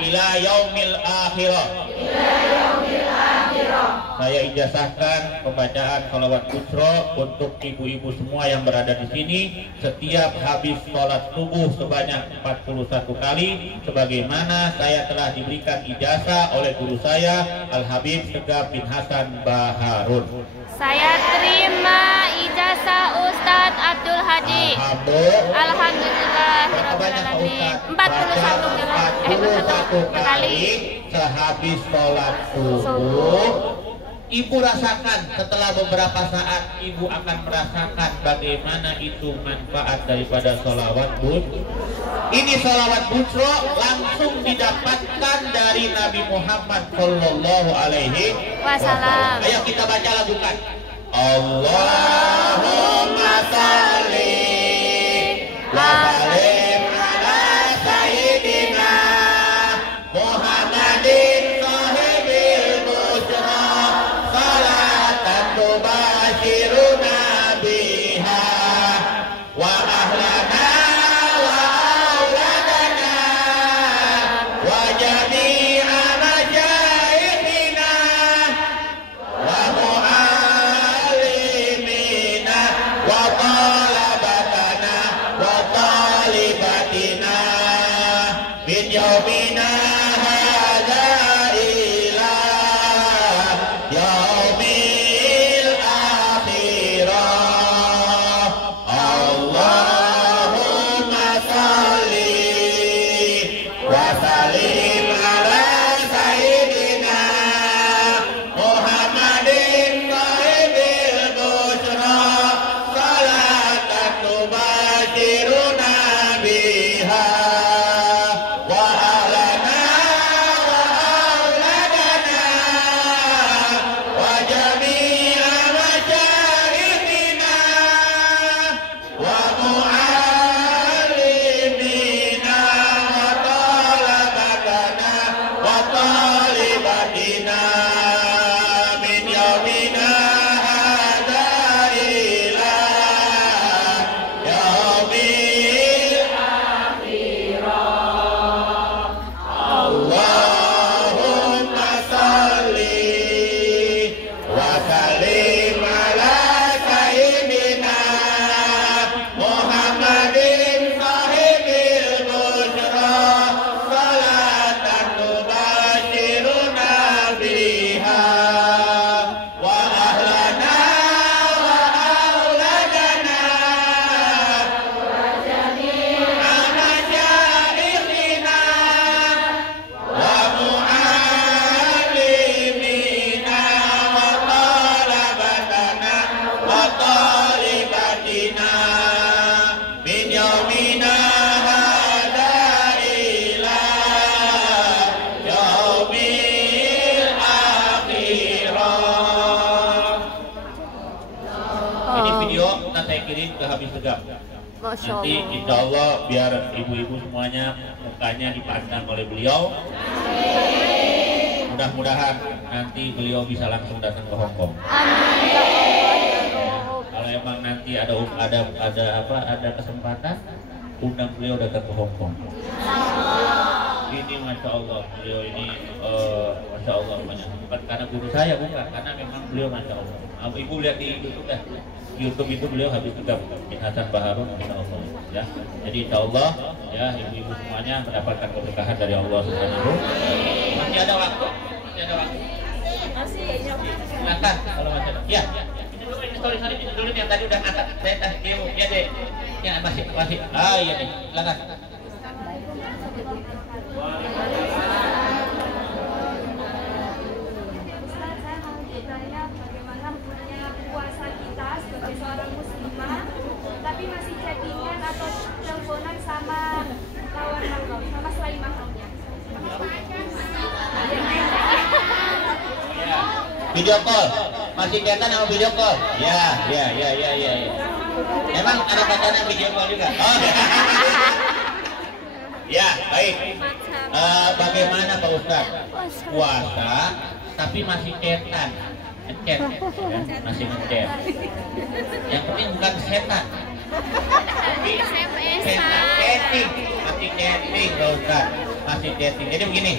ila yaumil akhirah. Saya ijazahkan pembacaan sholawat busro untuk ibu-ibu semua yang berada di sini setiap habis sholat subuh sebanyak 41 kali, sebagaimana saya telah diberikan ijazah oleh guru saya Al Habib Segaf bin Hasan Baharun. Saya terima ijazah Ustadz Abdul Hadi. Alhamdulillah. Berapa banyak Pak Ustadz? 41 kali sehabis sholat subuh. Ibu rasakan setelah beberapa saat, ibu akan merasakan bagaimana itu manfaat daripada sholawat busro. Ini sholawat busro langsung didapatkan dari Nabi Muhammad Sallallahu Alaihi Wasallam. Ayo kita baca lagukan. Allahumma sholli wa sallim ala sayyidina Muhammadin sahibil busra salatan tubashiruna biha wa ahlana wa auladana wa jami'a masyayikhina wa muallimina wa talabatana wa talibatina min yaumina hadza ila yaumil akhirah. Allahumma sholli wa sallim ala sayyidina Muhammadin mikirin ke habis tegap. Masya Nanti Allah. insya Allah biar ibu-ibu semuanya mukanya dipandang oleh beliau. Mudah-mudahan nanti beliau bisa langsung datang ke Hongkong. Amin ya Allah ya Rabb. Kalau emang nanti ada kesempatan, undang beliau datang ke Hongkong. Ini masya Allah beliau ini masya Allah banyak. Bukan karena guru saya, bukan, karena memang beliau masya Allah. Ibu lihat di YouTube dah. YouTube itu beliau habis tegap bin Hasan Baharun masya Allah ya. Jadi insya Allah ya ibu-ibu semuanya mendapatkan keberkahan dari Allah Subhanahu. Masih ada waktu? Masih ada waktu? Masih. Silakan kalau masih ada. Ya. Ini sorry ini dulu yang tadi udah angkat saya tas dia ya deh. Ya masih. Ah iya nih. Silakan. Ustaz, saya mau bertanya bagaimana punya puasa kita sebagai seorang muslimah tapi masih chattingan atau teleponan sama lawan mahram, sama selain mahramnya. Video call. Masih kelihatan sama video call? Ya. Emang ada pacarnya video call juga? Oh. Ya, baik. Bagaimana Pak Ustaz? Puasa tapi masih chatan. Ngechat, ya, masih ngechat. Yang penting bukan setan. Tapi setan, chatting, masih chatting Pak Ustaz. Masih chatting. Jadi begini,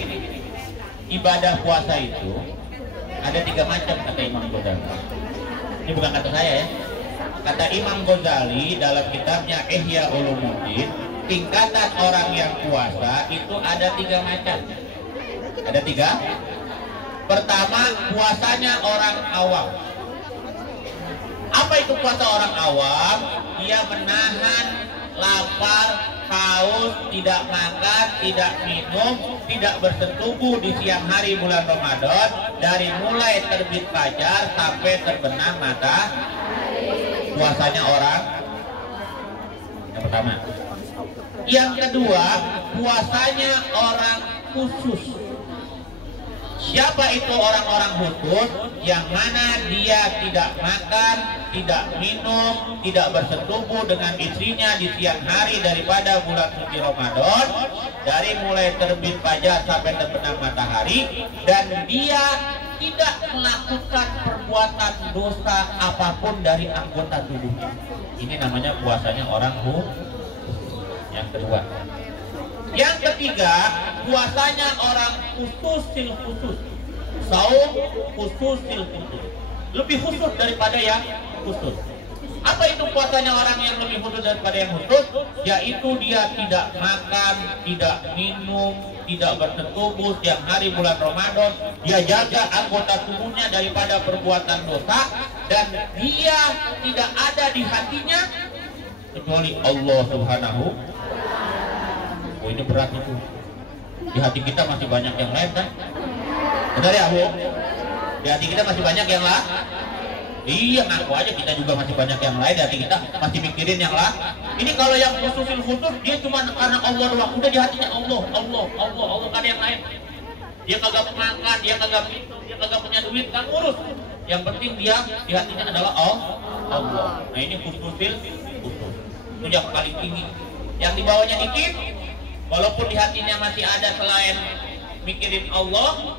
ibadah puasa itu ada 3 macam kata Imam Ghazali. Ini bukan kata saya ya. Kata Imam Ghazali dalam kitabnya Ihya Ulumuddin, tingkatan orang yang puasa itu ada 3 macam. Ada 3. Pertama, puasanya orang awam. Apa itu puasa orang awam? Dia menahan lapar, haus, tidak makan, tidak minum, tidak bersetubuh di siang hari bulan Ramadan dari mulai terbit fajar sampai terbenam mata. Puasanya orang yang pertama. Yang kedua, puasanya orang khusus. Siapa itu orang-orang khusus? Yang mana dia tidak makan, tidak minum, tidak bersetubuh dengan istrinya di siang hari daripada bulan suci Ramadan, dari mulai terbit fajar sampai terbenam matahari, dan dia tidak melakukan perbuatan dosa apapun dari anggota tubuhnya. Ini namanya puasanya orang khusus. Yang kedua. Yang ketiga, puasanya orang khususil khusus. Saum khususil khusus. Lebih khusus daripada yang khusus. Apa itu puasanya orang yang lebih khusus daripada yang khusus? Yaitu dia tidak makan, tidak minum, tidak bersetubuh siang hari bulan Ramadan. Dia jaga anggota tubuhnya daripada perbuatan dosa, dan dia tidak ada di hatinya kecuali Allah Subhanahu. Oh, ini berat itu. Di hati kita masih banyak yang lain kan? Benar ya Bu? Di hati kita masih banyak yang lain. Iya, ngaku aja kita juga masih banyak yang lain. Di hati kita masih mikirin yang lain. Ini kalau yang khususin khusus, dia cuma karena Allah doang. Udah di hatinya Allah kan yang lain. Dia kagak makan, dia kagak minum, dia kagak punya duit, kan urus. Yang penting dia di hatinya adalah Allah. Nah ini khususil khusus. Itu yang paling tinggi. Yang di bawahnya dikit, walaupun di hatinya masih ada selain mikirin Allah,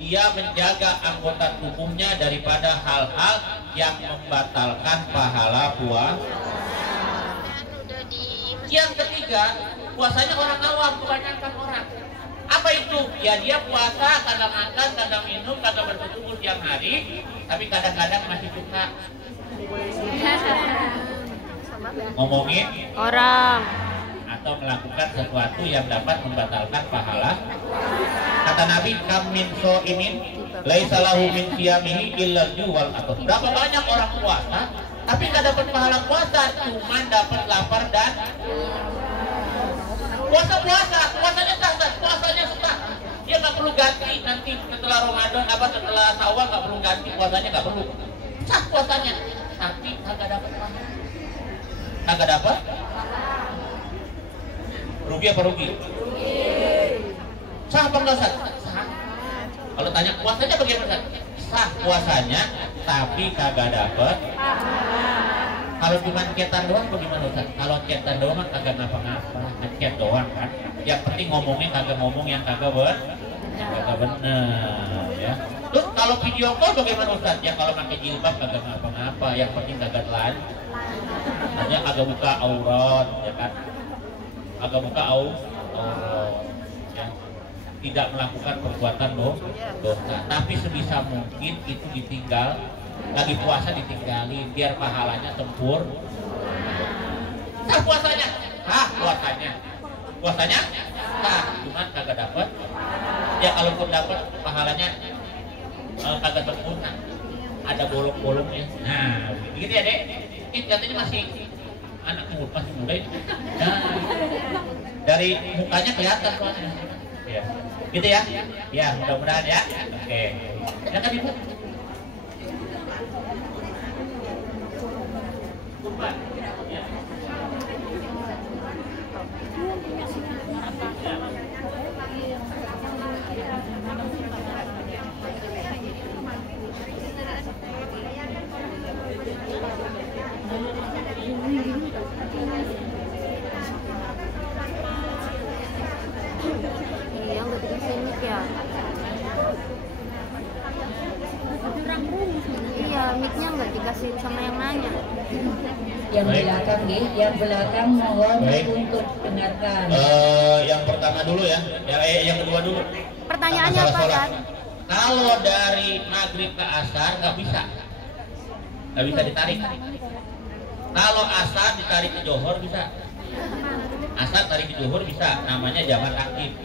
dia menjaga anggota tubuhnya daripada hal-hal yang membatalkan pahala puasa. Yang ketiga, puasanya orang awam, kebanyakan orang. Apa itu? Ya dia puasa, kadang makan, kadang minum, kadang bersetubuh siang hari, tapi kadang-kadang masih suka ngomongin Orang. atau melakukan sesuatu yang dapat membatalkan pahala. Kata Nabi, kam min shaimin laisa lahu min siyamihi illa al-juwal atas. Berapa banyak orang puasa tapi nggak dapat pahala puasa, cuma dapat lapar dan puasanya sah, puasanya sah. Dia nggak perlu ganti nanti setelah Ramadan setelah Syawal, nggak perlu ganti puasanya, nggak perlu. Sah puasanya, tapi kagak dapat pahala. Kagak dapat? Rugi apa rugi? Sah apa enggak sah? Sah. Kalau tanya puasanya bagaimana? Sah puasanya, tapi kagak dapat. Kalau cuma cetan doang bagaimana Ustaz? Kalau cetan doang mah kagak ngapa-ngapa, ngechat doang kan. Yang penting ngomongnya kagak ngomong yang kagak bener, ya. Terus kalau video call bagaimana Ustaz? Ya kalau pakai jilbab kagak ngapa-ngapa, yang penting kagak telan. Hanya kagak buka aurat, ya kan? Kagak buka aurat, ya. Tidak melakukan perbuatan dosa, tapi sebisa mungkin itu ditinggal. Lagi puasa ditinggalin biar pahalanya sempurna. Sah puasanya, puasanya sah, cuman kagak dapat. Ya kalaupun dapat pahalanya kagak sempurna, ada bolong-bolongnya. Nah, begitu ya dek. Ini katanya masih anak muda, masih muda itu. Nah, dari mukanya kelihatan soalnya. Ya, gitu ya. Ya mudah-mudahan ya. Oke. Silakan ibu. Iya, nggak dikasih mic ya. Iya, mic-nya nggak dikasih sama yang nanya. Yang belakang nih, yang belakang mohon untuk dengarkan. Yang pertama dulu ya, yang kedua dulu. Pertanyaannya apa kan? Kalau dari maghrib ke asar nggak bisa ditarik. Kalau asar ditarik ke johor bisa. Asar tarik ke johor bisa, namanya jamak takhir.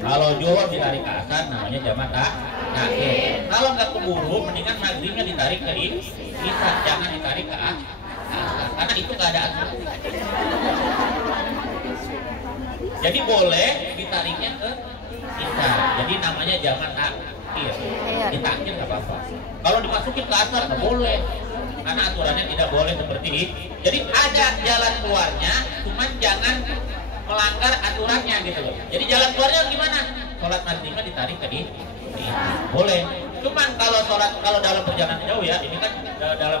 Kalau johor ditarik ke asar, namanya jamak takhir. Kalau nggak keburu, mendingan maghribnya ditarik ke isya, jangan ditarik ke asar, karena itu nggak ada asar. Jadi boleh ditariknya ke isya, jadi namanya jamak takhir. Ditakhir nggak apa-apa. Kalau dimasukin ke asar nggak boleh, karena aturannya tidak boleh seperti ini. Jadi ada jalan keluarnya, cuman jangan melanggar aturannya gitu loh. Jadi jalan keluarnya gimana? Sholat maghribnya ditarik ke boleh. Cuman kalau dalam perjalanan jauh ya, ini kan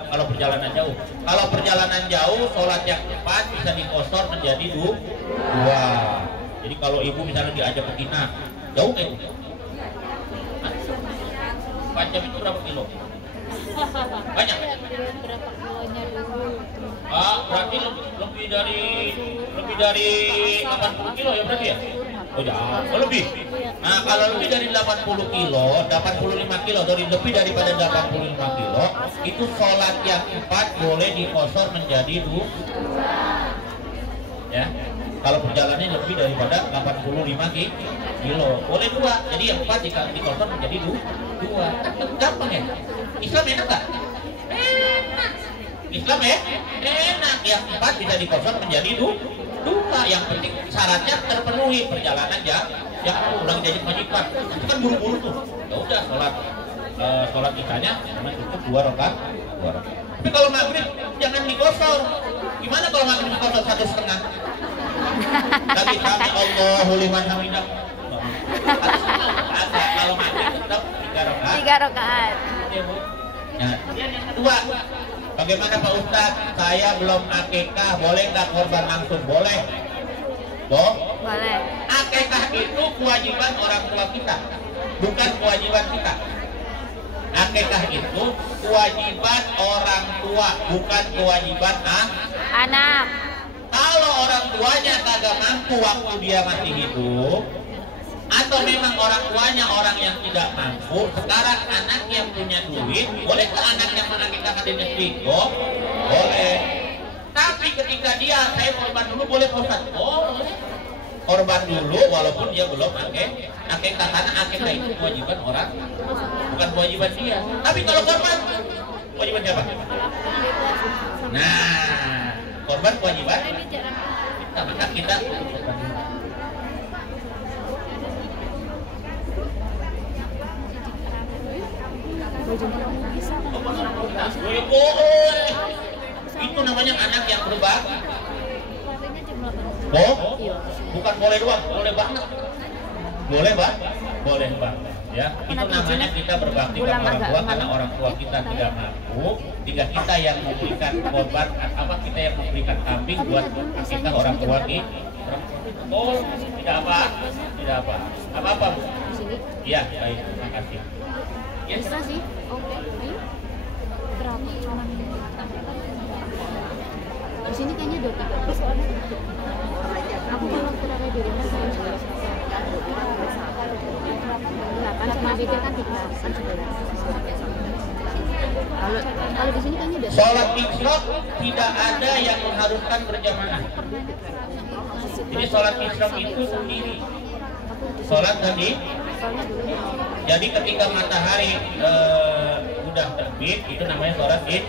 kalau perjalanan jauh. Kalau perjalanan jauh, sholat yang cepat bisa dikosor menjadi dua. Jadi kalau ibu misalnya diajak ke Tina, jauh kayak gitu. 4 jam itu berapa kilo? Banyak. Berapa kilonya dulu? Berarti lebih dari 80 kilo ya berarti ya? Oh ya, lebih. Nah kalau lebih dari 80 kilo, 85 kilo, lebih daripada 85 kilo, itu sholat yang 4 boleh dikosor menjadi 2. Ya, kalau perjalanannya lebih daripada 85 kilo, boleh 2. Jadi yang 4 dikosor menjadi 2. Gampang ya? Islam enak nggak? Enak. Islam ya? Enak. Yang 4 bisa dikosor menjadi 2. Yang penting syaratnya terpenuhi, perjalanan ya. Yang ulang jadi majikan. Itu kan buru-buru tuh. Ya udah sholat isyanya cuma cukup 2 rakaat. Tapi kalau maghrib jangan dikosor. Gimana kalau maghrib dikosor 1,5? Lagi kami Allahu liman hamidah. Kalau maghrib tetap 3 rakaat. Nah, yang kedua, bagaimana Pak Ustadz? Saya belum akikah, boleh nggak korban langsung? Boleh. Boleh. Akikah itu kewajiban orang tua kita, bukan kewajiban kita. Akikah itu kewajiban orang tua, bukan kewajiban anak. Kalau orang tuanya kagak mampu waktu dia masih hidup, atau memang orang tuanya orang yang tidak mampu, sekarang anak yang punya duit, boleh ke anak yang mengakikahkan di negeri? Boleh. Tapi ketika saya korban dulu, boleh Ustaz? Boleh. Korban dulu walaupun dia belum akikah, karena akikah itu kewajiban orang, bukan kewajiban dia. Tapi kalau korban, kewajiban siapa? Nah, korban kewajiban kita, maka kita itu namanya anak yang berbakti. Bukan boleh doang, boleh banget. Boleh Pak? Boleh Pak. Ya, itu namanya kita berbakti kepada orang tua karena orang tua kita tidak mampu, jika kita yang memberikan korban, apa kita yang memberikan kambing buat akikah orang tua kita. Oh, tidak apa, tidak apa. Apa Bu? Iya, baik, terima kasih. Ya. Bisa sih. Oke. Ayo. Berapa? Di sini kayaknya 23 soalnya. Aku kalau kurang dari dirinya saya juga. 8 sama beda kan 3 kan 11. Kalau di sini kayaknya udah. Sholat isyraq tidak ada yang mengharuskan berjamaah. Jadi sholat isyraq itu sendiri. Sholat tadi. Jadi ketika matahari udah terbit itu namanya sholat id.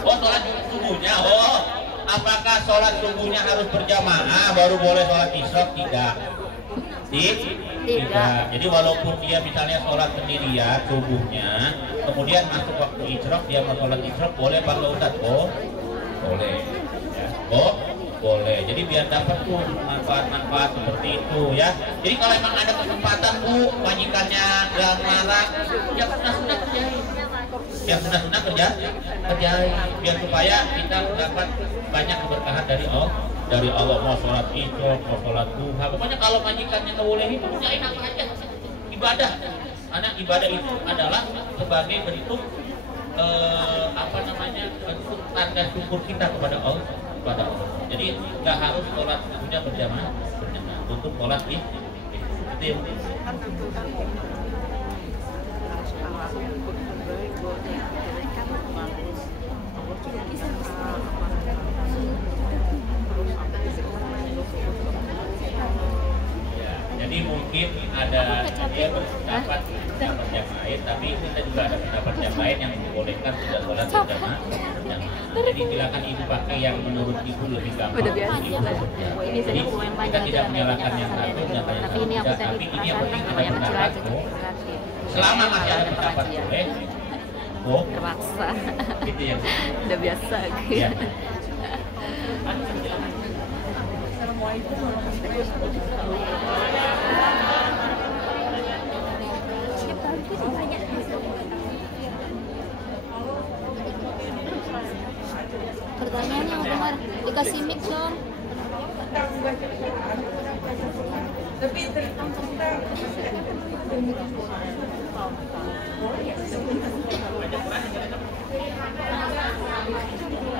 Oh, sholat subuhnya. Oh, apakah sholat subuhnya harus berjamaah baru boleh sholat isyraq? Tidak. Tidak. Jadi walaupun dia misalnya sholat sendirian subuhnya, kemudian masuk waktu isyraq dia mau sholat isyraq, boleh Pak Ustaz? Oh, boleh. Ya. Oh, boleh. Jadi biar dapat tuh manfaat-manfaat seperti itu ya. Jadi kalau emang ada kesempatan Bu, majikannya nggak marah, ya sudah kerjain. Yang sunnah-sunnah kerjain biar supaya kita dapat banyak keberkahan dari Allah. Mau sholat isyraq, mau sholat duha, pokoknya kalau majikannya ngebolehin itu kerjain apa aja ibadah. Karena ibadah itu adalah sebagai bentuk bentuk tanda syukur kita kepada Allah. Jadi nggak harus sholat subuhnya berjamaah untuk sholat itu. Jadi mungkin ada dia berpendapat yang lain, tapi kita juga ada pendapat yang lain yang membolehkan sudah sholat berjamaah. Jadi silakan ibu pakai yang menurut ibu lebih gampang. Udah biasa. Ini saya lumayan panjang. Kita tidak menyalahkan yang satu, tapi ini aku tadi tapi ini yang penting ada yang kecil pendapat. aja. Selama masih ada pendapat boleh. Oh, Terpaksa. gitu ya. Udah biasa. Ya. Pertanyaan yang benar dikasih mic dong.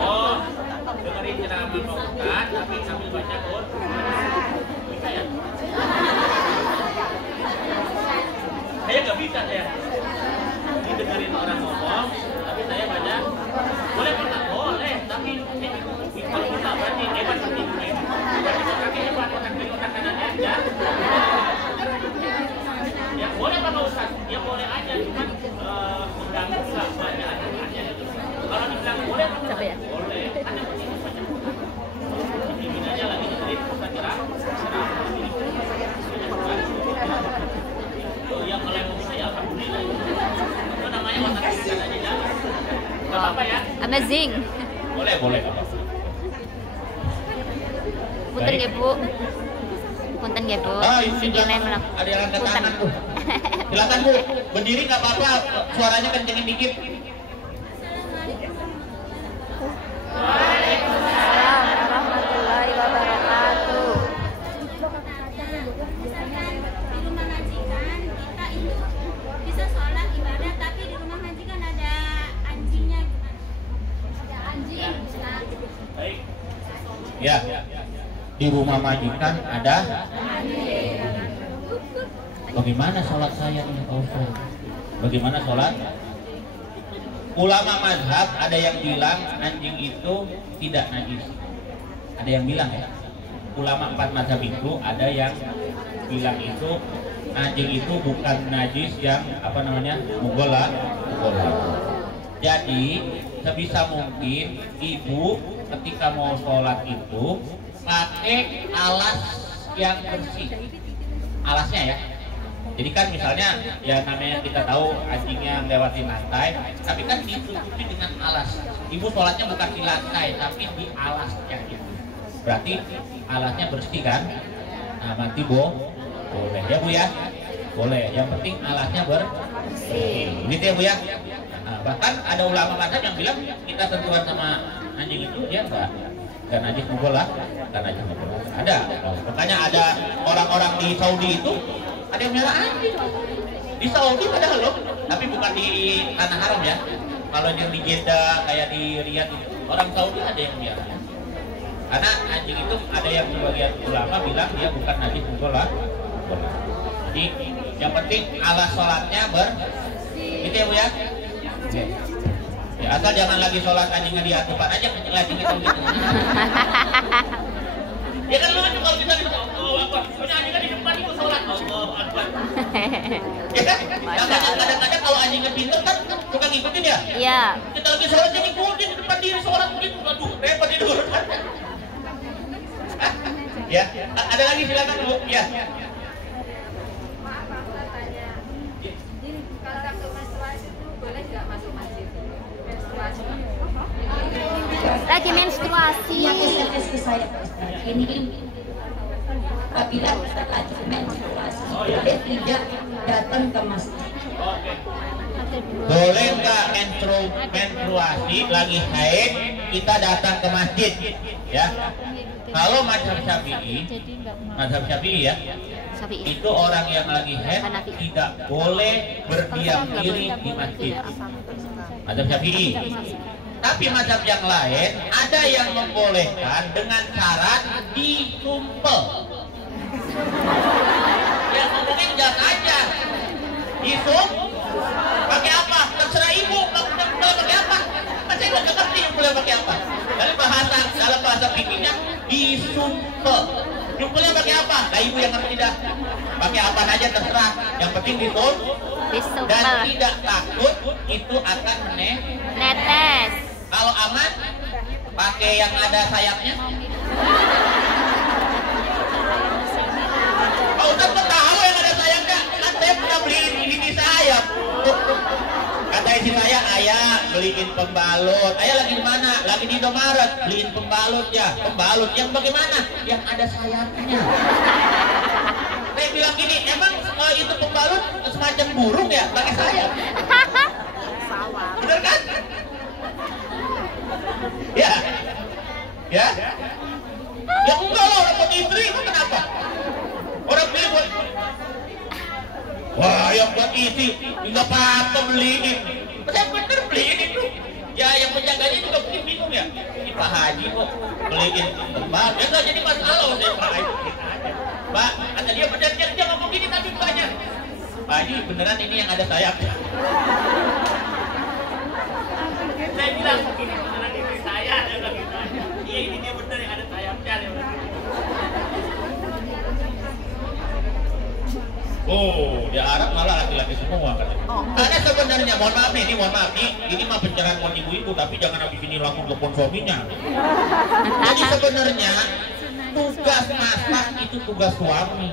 Oh, dengerin ceramah Pak Ustaz, tapi sambil baca Quran. Bisa ya? Saya nggak bisa ya. Didengerin orang ngomong, tapi saya baca. Boleh Pak? Boleh, tapi kalau kita berarti hebat seperti ini. Berarti kaki hebat, otak kiri, otak kanan aja. Ya boleh Pak Ustaz, ya boleh aja, cuman mengganggu nggak bacaannya. Kalau dibilang boleh, boleh. Ada bikin aja lagi dengerin Ustaz ceramah. Oh ya kalau yang bisa ya alhamdulillah. Itu namanya otak kiri kanan aja. Nggak apa-apa ya. Amazing. Boleh. Punten ya Bu. Punten ya Bu. Sikilnya melak. Ada yang angkat tangan Bu. Silakan Bu, berdiri nggak apa-apa, suaranya kencengin dikit. Waalaikumsalam warahmatullahi wabarakatuh. Misalkan di rumah majikan kita itu bisa sholat ibadah, tapi di rumah majikan ada anjingnya, ada anjing. Baik. Ya. Di rumah majikan ada. Bagaimana sholat saya nih Pak Ustaz? Bagaimana sholat? Ulama mazhab ada yang bilang anjing itu tidak najis. Ada yang bilang ya. Ulama 4 mazhab itu ada yang bilang itu anjing itu bukan najis yang mughallah. Jadi sebisa mungkin ibu ketika mau sholat itu pakai alas yang bersih. Alasnya ya. Jadi kan misalnya ya namanya kita tahu anjingnya lewatin lantai, tapi kan ditutupi dengan alas. Ibu sholatnya bukan di lantai, tapi di alasnya gitu. berarti alatnya bersih kan? Nah, mati boleh ya Bu ya, boleh. Yang penting alatnya bersih, gitu ya Bu ya. Nah, bahkan ada ulama mazhab yang bilang kita sentuhan sama anjing itu dia enggak najis bola, enggak najis bola. Ada, makanya ada orang-orang di Saudi itu ada yang merah anjing di Saudi padahal loh, tapi bukan di tanah haram ya. Kalau yang di Jeddah kayak di Riyadh itu orang Saudi ada yang merah. Karena anjing itu ada yang sebagian ulama bilang dia bukan najis bola. Jadi yang penting alat sholatnya gitu ya Bu ya. Ya asal jangan lagi sholat anjingnya di hadapan aja, anjing itu gitu. Ya kan lu kalau kita di punya anjingnya di depan itu sholat Akbar. Ya kan? Kadang-kadang kalau anjingnya pintar kan suka ngikutin ya. Iya. Kita lagi sholat jadi ngikutin di depan diri sholat begitu, aduh repot itu. Ya, ada lagi silakan Bu. Ya. Maaf aku tanya. Kalau waktu menstruasi itu boleh nggak masuk masjid? Menstruasi. Lagi menstruasi. Yang SMS ke saya ini apabila lagi menstruasi boleh tidak datang ke masjid. Boleh nggak menstruasi lagi haid kita datang ke masjid ya? Kalau mazhab Syafi'i ya, itu orang yang lagi haid tidak boleh berdiam diri di masjid. Mazhab Syafi'i. Tapi mazhab yang lain ada yang membolehkan dengan syarat disumpel. Ya ngomongnya gas aja. Pakai apa? Terserah ibu. Pakai apa? Kan saya nggak ngerti yang boleh pakai apa. Dalam bahasa fikihnya disumpel. Nyumpelnya pakai apa? Nah ibu yang ngerti dah. Pakai apa aja terserah. Yang penting disumpel. Dan tidak takut itu akan Netes. Kalau aman, pakai yang ada sayapnya. Pak Ustadz kok tahu yang ada sayapnya? Kan saya pernah beliin ini sayap. Kata istri saya, ayah beliin pembalut. Ayah lagi di mana? Lagi di Indomaret. Beliin pembalut ya. Pembalut yang bagaimana? Yang ada sayapnya. Saya bilang gini, emang itu pembalut semacam burung ya? Pakai sayap. Bener kan? Ya. Ya enggak loh, orang buat istri itu kenapa? Orang beli buat wah yang buat istri nggak apa-apa beliin. Saya bener beliin itu. Ya yang penjaganya juga mungkin bingung ya. Ini Pak Haji kok beliin kembang. Ya nggak jadi masalah saya Pak Haji. Pak, kata dia bener dia ngomong gini tapi banyak. Pak Haji beneran ini yang ada sayapnya. Saya bilang begini beneran ini saya lagi tanya. Iya ini dia bener yang ada sayapnya. Oh, di Arab malah laki-laki semua kan. Karena sebenarnya mohon maaf nih, ini mah pencerahan buat ibu-ibu tapi jangan habis ini langsung telepon suaminya. Jadi sebenarnya tugas masak itu tugas suami.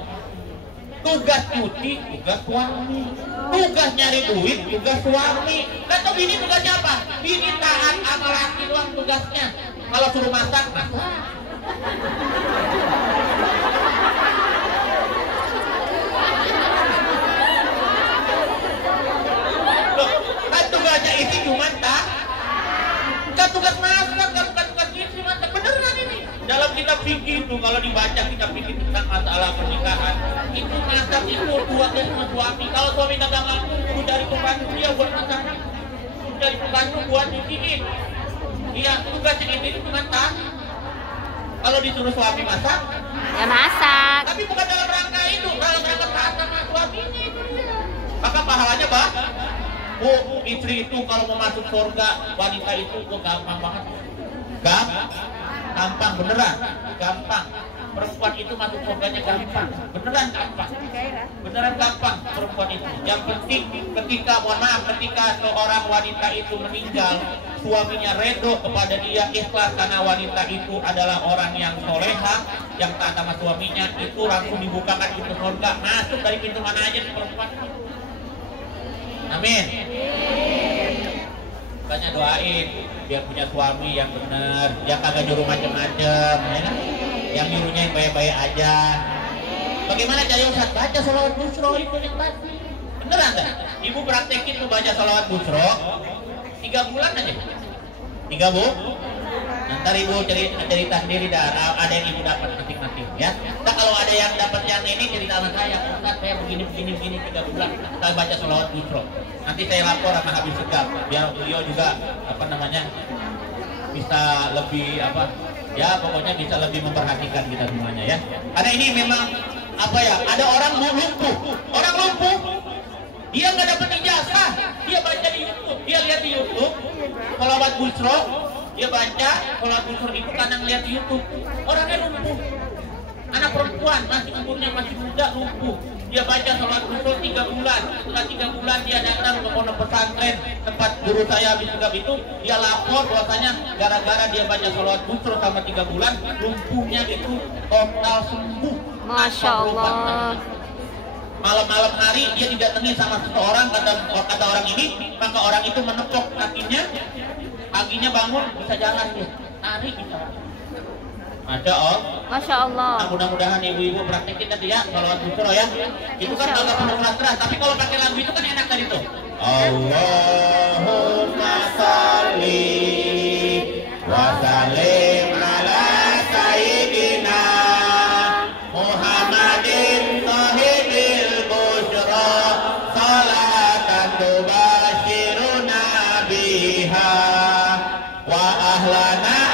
Tugas cuci tugas suami. Tugas nyari duit tugas suami. Dan tuh bini tugasnya apa? Bini taat sama laki doang tugasnya. Kalau suruh masak. Loh, kan tugasnya itu cuma kan tugas masak, kan bukan tugas istri masak. Beneran ini. Dalam kitab fikih itu kalau dibaca kitab fikih tentang masalah pernikahan, itu masak itu tugasnya sama suami. Kalau suami kagak mampu, kudu dari pembantu dia buat masak. Dari pembantu buat nyuciin. Iya, tugasnya itu cuma kalau disuruh suami masak, ya masak. tapi bukan dalam rangka itu, dalam rangka taat sama suaminya itu dia. Maka pahalanya Bu, istri itu kalau mau masuk surga wanita itu gampang banget. Gampang beneran, gampang. Perempuan itu masuk surganya gampang, beneran gampang. Beneran gampang perempuan itu. Yang penting ketika seorang wanita itu meninggal, suaminya redo kepada dia, ikhlas karena wanita itu adalah orang yang soleha, yang taat sama suaminya, itu langsung dibukakan pintu surga, masuk dari pintu mana aja perempuan. Amin. Makanya doain biar punya suami yang benar, yang kagak nyuruh macem-macem, ya kan? Yang nyuruhnya yang baik-baik aja. Bagaimana cara Ustaz? Baca sholawat busro itu yang tadi. Beneran kan? Ibu praktekin tuh baca sholawat busro 3 bulan aja. 3 bu. Ntar ibu cerita sendiri dah. Ada yang ibu dapat masing-masing ya. Nah, kalau ada yang dapat yang ini cerita sama saya. Ustaz saya begini 3 bulan. Saya baca sholawat busro. Nanti saya lapor sama Habib Segaf. Biar beliau juga bisa lebih ya pokoknya bisa lebih memperhatikan kita semuanya ya. Karena ini memang ada orang lumpuh, dia nggak dapat ijazah, dia baca di YouTube, dia lihat di YouTube sholawat busro, dia baca sholawat busro itu karena ngeliat di YouTube. Orangnya lumpuh, anak perempuan umurnya masih muda lumpuh. Dia baca sholawat busro 3 bulan. Setelah 3 bulan dia datang ke pondok pesantren tempat guru saya Habib Segaf itu. Dia lapor bahwasanya gara-gara dia baca sholawat busro selama 3 bulan, lumpuhnya itu total sembuh. Masya Allah. Malam-malam hari dia didatangi sama seseorang, kata orang ini, maka orang itu menepok kakinya, paginya bangun bisa jalan dia, lari bisa. Masya Allah. Nah, mudah-mudahan ibu-ibu praktekin tadi ya sholawat busro ya. Itu kan agak penuh keras, tapi kalau pakai lagu itu kan enak tadi tuh. Allahumma sholli wa sallim ala sayyidina Muhammadin sahibil busyra salatan tubashiruna biha wa ahlana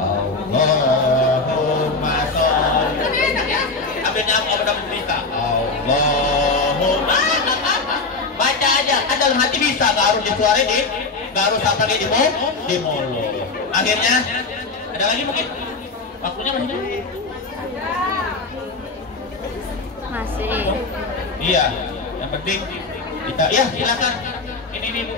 Allahumma sholli. Ambilnya apa bisa? Allahumma. Baca aja, kan dalam hati bisa, gak harus disuarin gak harus sampai di mulut. Akhirnya ada lagi mungkin? Waktunya masih ada? Masih. Iya, yang penting kita ya silakan. Ini Bu.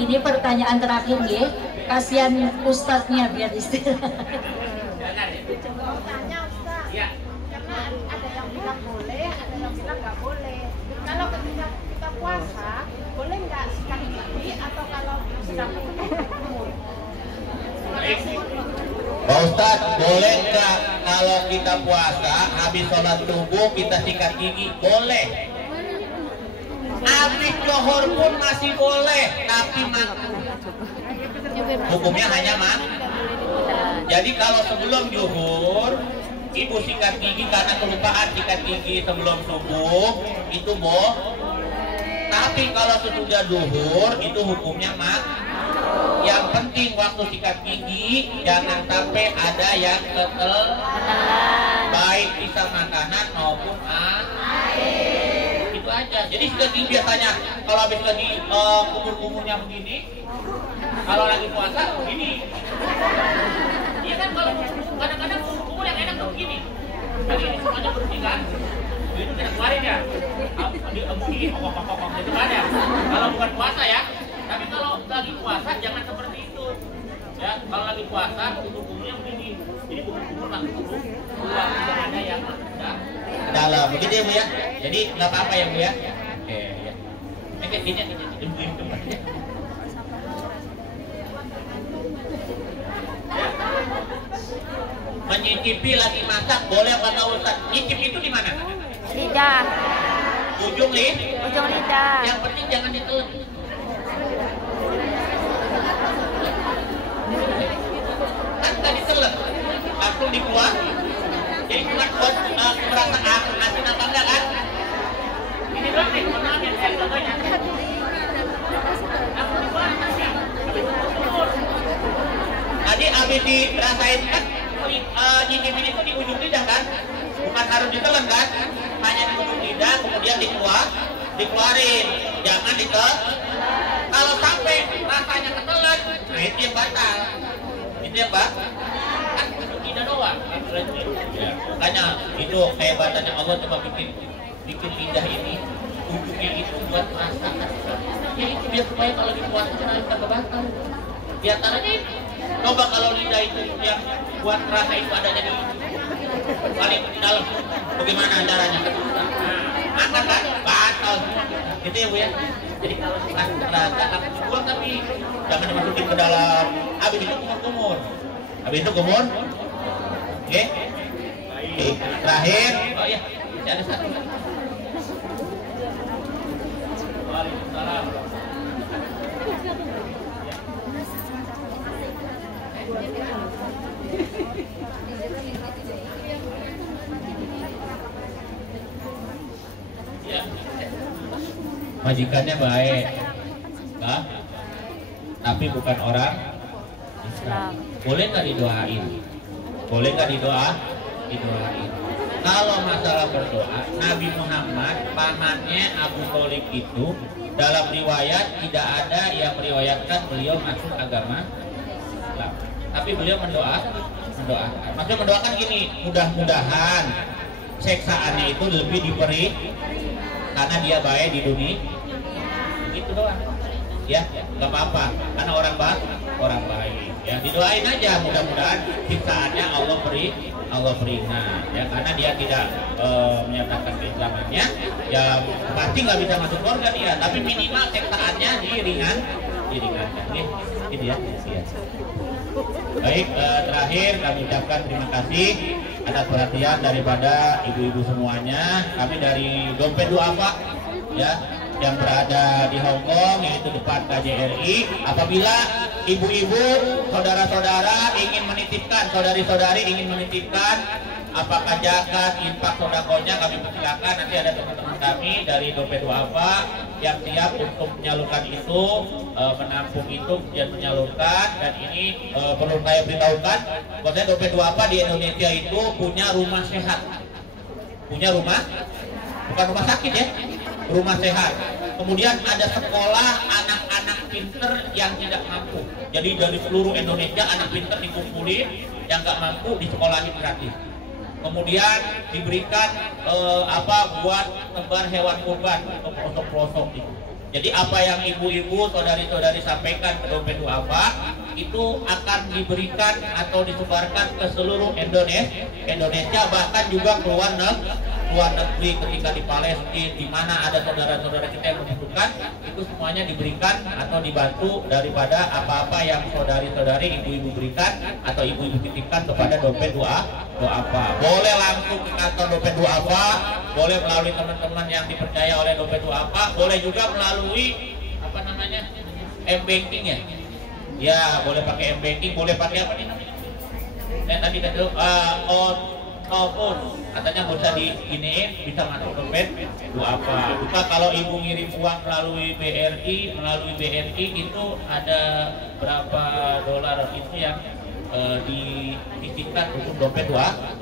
Ini pertanyaan terakhir ya, kasihan ustadznya biar istirahat. Tanya Ustaz, karena ada yang bilang boleh, ada yang bilang nggak boleh. Kalau ketika kita puasa, boleh nggak sikat gigi atau kalau sedang umur? Pak Ustadz, boleh nggak kalau kita puasa habis sholat subuh kita sikat gigi? Boleh. Habis zuhur pun masih boleh, tapi hukumnya hanya Jadi kalau sebelum zuhur ibu sikat gigi karena kelupaan sikat gigi sebelum subuh itu tapi kalau sesudah zuhur itu hukumnya Yang penting waktu sikat gigi jangan sampai ada yang baik sisa makanan maupun air. Itu aja. Jadi sikat gigi biasanya kalau habis lagi kumur-kumurnya begini, kalau lagi puasa begini. Iya kan, kalau kadang-kadang kumur yang enak tuh begini. Lagi ini semuanya bersih kan? Itu kita keluarin ya. Begini, pokok-pokok itu kan ya. Kalau bukan puasa ya. Tapi kalau lagi puasa jangan seperti itu. Ya, kalau lagi puasa kumur-kumurnya begini. Jadi kumur-kumur langsung keluar, tidak ada yang dalam. Begitu ya Bu ya. Jadi nggak apa-apa ya Bu ya. Oke ya. Kayak gini ibu-ibu. Menyicipi lagi masak boleh apa nggak Ustaz? Nyicip itu di mana? Lidah. Ujung lidah. Yang penting jangan ditelan. Kan nggak ditelan, langsung dikeluar. Jadi cuma buat merasa asin apa enggak kan? Ini doang nih, mohon maaf ya, saya contohnya. Langsung dikeluar nasi. Tadi habis dirasain kan, nyicipin itu di ujung lidah kan? Bukan harus ditelan kan? Hanya di ujung lidah, kemudian dikeluar, dikeluarin, jangan ditelan. Kalau sampai rasanya ketelan, nah itu yang batal. Itu yang batal. Kan tidak doang. Ya, makanya itu kehebatannya Allah coba bikin lidah ini, ujungnya itu buat masakan. Ya itu biar supaya kalau dibuat itu nanti kagak batal. Di antaranya ini, coba kalau lidah itu yang buat rasa itu adanya di paling dalam, bagaimana caranya? Angkat kan? Batal. Gitu ya Bu ya. Jadi kalau suka rasa akan dibuang tapi jangan dimasukin ke dalam. Habis itu kumur. Habis itu kumur. Oke. Terakhir. Oh ya, masih ada satu. Waalaikumsalam. Ya. Majikannya baik, nah, tapi bukan orang Islam. Boleh nggak didoain? Boleh nggak didoain? Kalau masalah berdoa, Nabi Muhammad, pamannya Abu Thalib itu dalam riwayat tidak ada yang meriwayatkan beliau masuk agama Islam. Tapi beliau mendoakan. Maksudnya mendoakan gini, mudah-mudahan seksaannya itu lebih diberi karena dia baik di dunia. Gitu doang. Ya, nggak apa-apa. Karena orang baik. Ya, didoain aja mudah-mudahan siksaannya Allah beringan. Ya, karena dia tidak menyatakan keislamannya, ya pasti nggak bisa masuk surga dia. Tapi minimal siksaannya diringankan. Gitu ya. Baik, terakhir kami ucapkan terima kasih atas perhatian daripada ibu-ibu semuanya. Kami dari Dompet Duafa ya yang berada di Hong Kong, yaitu depan KJRI. Apabila ibu-ibu, saudara-saudara ingin menitipkan, saudari-saudari ingin menitipkan apakah zakat, infak, sodakonya, kami persilakan. Nanti ada teman-teman kami dari Dompet Duafa yang siap untuk menyalurkan itu, menampung itu dan menyalurkan. Dan ini perlu saya beritahukan, bahwasanya Dompet Duafa di Indonesia itu punya rumah sehat, punya rumah, bukan rumah sakit ya, rumah sehat. Kemudian ada sekolah anak-anak pinter yang tidak mampu. Jadi dari seluruh Indonesia anak pinter dikumpulin, yang nggak mampu disekolahin gratis. Kemudian diberikan buat tebar hewan kurban untuk pelosok-pelosok itu. Jadi apa yang ibu-ibu, saudari-saudari sampaikan ke Dompet Duafa itu akan diberikan atau disebarkan ke seluruh Indonesia, bahkan juga keluar negeri. Ketika di Palestina, di mana ada saudara-saudara kita yang membutuhkan, itu semuanya diberikan atau dibantu daripada apa-apa yang saudari-saudari ibu-ibu berikan atau ibu-ibu titipkan kepada Dompet Duafa. Boleh langsung ke kantor Dompet Duafa, boleh melalui teman-teman yang dipercaya oleh Dompet Duafa, boleh juga melalui M-Banking ya. Ya, boleh pakai M-Banking, boleh pakai apa nih namanya? Saya tadi kata telepon, katanya bisa diiniin, bisa masuk Dompet Duafa. Juga kalau ibu ngirim uang melalui BRI itu ada berapa dolar itu yang dititipkan untuk Dompet Duafa.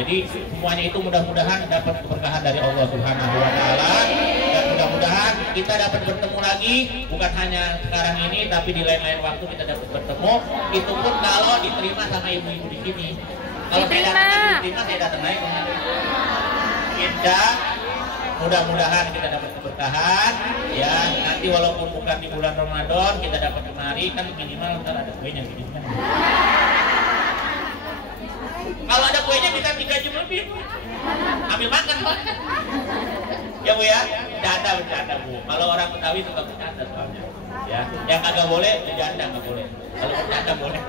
Jadi semuanya itu mudah-mudahan dapat keberkahan dari Allah Subhanahu wa Ta'ala, dan mudah-mudahan kita dapat bertemu lagi, bukan hanya sekarang ini tapi di lain-lain waktu kita dapat bertemu. Itu pun kalau diterima sama ibu-ibu di sini. Kalau diterima saya datang lagi kemarin. Kita mudah-mudahan kita dapat keberkahan ya. Nanti walaupun bukan di bulan Ramadan kita dapat kemari, kan minimal ntar ada kuenya gitu kan. Kalau ada kuenya bisa 3 jam lebih. Ambil makan Pak. Ya Bu ya, bercanda Bu. Kalau orang Betawi suka bercanda soalnya. Ya, yang kagak boleh bercanda nggak boleh. Kalau bercanda boleh.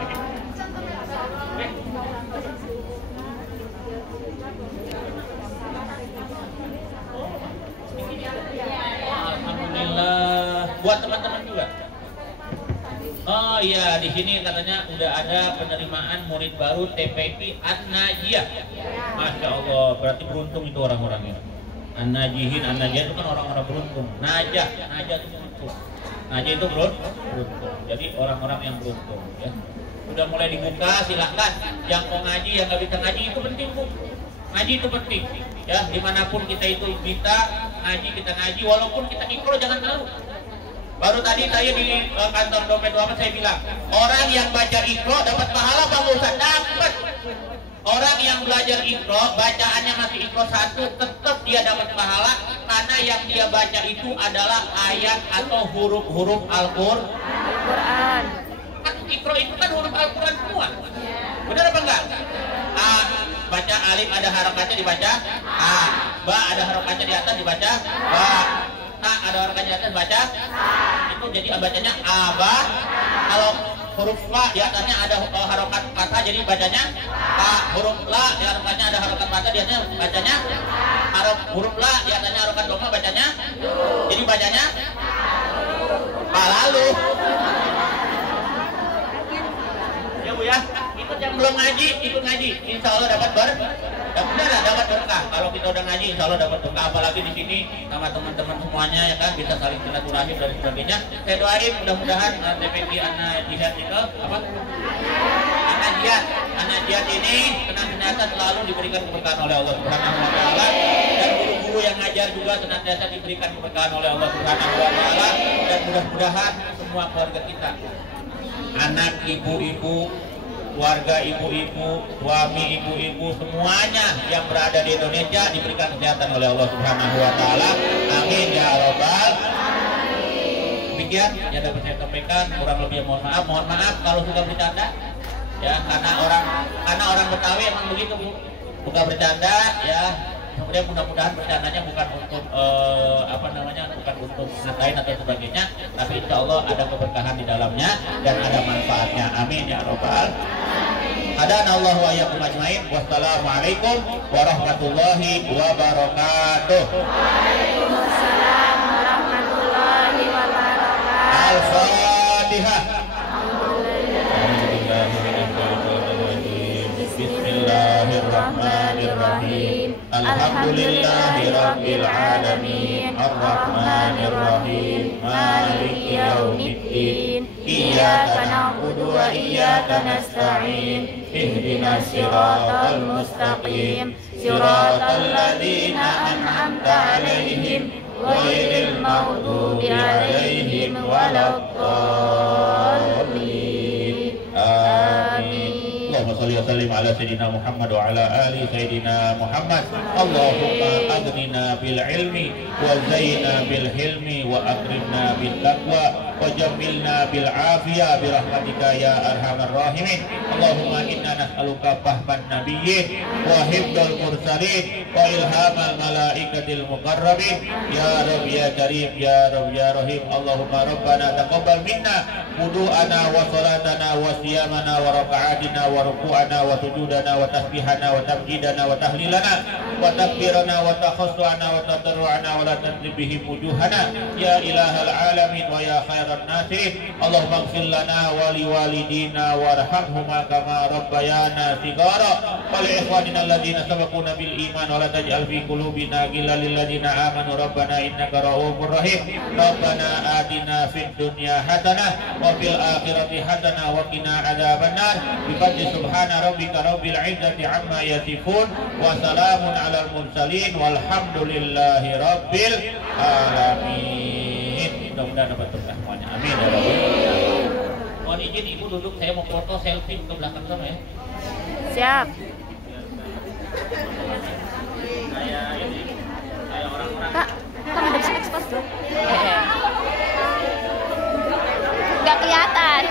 Alhamdulillah. Buat teman-teman juga. Oh iya, di sini katanya udah ada penerimaan murid baru TPI An-Najiyah. Masya Allah, berarti beruntung itu orang-orangnya. An-Najihin, An-Najiyah itu kan orang-orang beruntung. Najah itu beruntung. Najah itu beruntung. Jadi orang-orang yang beruntung. Ya. Udah mulai dibuka, silahkan. Yang mau ngaji, yang nggak bisa ngaji itu penting Bu. Ngaji itu penting. Ya, dimanapun kita itu bisa kita ngaji, walaupun kita ikro jangan malu. Baru tadi saya di kantor dompet apa saya bilang, orang yang baca ikro dapat pahala Pak Ustaz, dapat. Orang yang belajar ikro, bacaannya masih ikro 1, tetap dia dapat pahala karena yang dia baca itu adalah ayat atau huruf-huruf Al-Qur'an. Ikro itu kan huruf Al-Quran semua. Benar apa enggak? A, baca alif ada harokatnya dibaca A. Ba ada harokatnya di atas dibaca Ba. Ta ada harokatnya di atas dibaca A. Itu jadi bacanya Aba. Kalau huruf La di atasnya ada harokat fathah jadi bacanya A. Huruf La di harokatnya ada harokat fathah di atasnya bacanya huruf La di atasnya harokat doma bacanya jadi bacanya Pa. Lalu Bu ya, ikut yang belum ngaji, ikut ngaji, insya Allah dapat dapat berkah. Kalau kita udah ngaji, insya Allah dapat berkah. Apalagi di sini sama teman-teman semuanya ya kan bisa saling silaturahim dan sebagainya. Saya doain mudah-mudahan TPQ anak jihad itu apa? Anak jihad ini senantiasa selalu diberikan keberkahan oleh Allah Subhanahu Wa Taala dan guru-guru yang ngajar juga senantiasa diberikan keberkahan oleh Allah Subhanahu Wa Taala dan mudah-mudahan semua keluarga kita, anak, ibu-ibu, keluarga ibu-ibu, suami ibu-ibu, semuanya yang berada di Indonesia diberikan kesehatan oleh Allah Subhanahu Wa Taala. Amin ya Rabbal. Demikian yang dapat saya sampaikan, kurang lebih mohon maaf kalau suka bercanda ya, karena orang Betawi emang begitu Bu, suka bercanda ya. Kemudian mudah-mudahan bercandanya bukan untuk bukan untuk ngatain atau sebagainya, tapi insya Allah ada keberkahan di dalamnya dan ada manfaatnya. Amin ya Rabbal. Hadanallahu wa iyyakum ajmain. Wassalamualaikum warahmatullahi wabarakatuh. Waalaikumsalam warahmatullahi wabarakatuh. Al-Fatihah. Bismillahirrahmanirrahim. Alhamdulillahirabbil alamin. Arrahmanirrahim. Maliki yaumiddin. Iyyaka na'budu wa iyyaka nasta'in. Ihdinas siratal mustaqim. Siratal ladzina an'amta 'alaihim ghairil maghdubi 'alaihim waladdallin. Amin. Allahumma shalli wa sallim ala sayyidina Muhammad wa ala ali sayyidina Muhammad. Allahumma aghnina bil ilmi wa zayyina bil hilmi wa akrimna bil taqwa wa jammilna bil afiyah bi rahmatika ya arhamar rahimin. Allahumma inna nas'aluka fahman nabiyyin wa hifdzal mursalin wa ilhamal malaikatil muqarrabin ya Rabb ya Karim ya Rabb ya Rahim. Allahumma rabbana taqabbal minna wudu'ana wa salatana wa siyamana wa raka'atina wa ruku'ana wa sujudana wa tasbihana wa tamjidana wa tahlilana wa takbirana wa takhassuana wa tadarru'ana wa la tanzibihi wujuhana ya ilahal alamin wa ya khairan nasirin. Allahumma ighfir lana wa liwalidina warhamhuma kama rabbayana sigara wa li ikhwanina alladhina sabaquna bil iman wa la taj'al fi qulubina ghillan lil ladzina amanu rabbana innaka ra'ufur rahim. Rabbana atina fid dunya hasanah wa fil akhirati hasanah wa qina adzabannar. Bi subhana rabbika rabbil izzati amma yasifun wa salamun alal mursalin walhamdulillahi rabbil alamin. Mudah-mudahan dapat berkah semuanya. Amin ya rabbal. Mohon izin ibu duduk, saya mau foto selfie ke belakang sama ya. Siap. Kayak ini, kayak orang-orang. Kak, kamu udah bisa ekspos tuh? Gak kelihatan.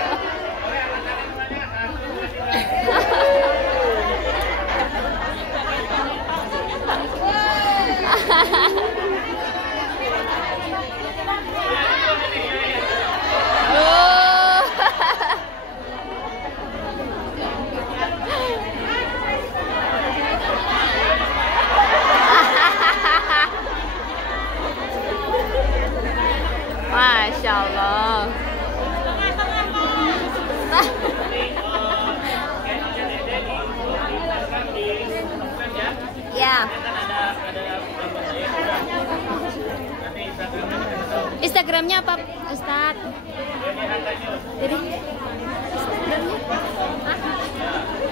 Masya Allah. Ya. Instagramnya apa, Ustadz? Jadi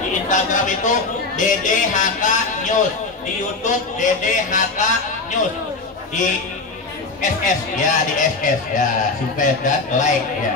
Di Instagram itu DDHK News, di YouTube DDHK News, di SS ya, di SS ya, subscribe dan like ya.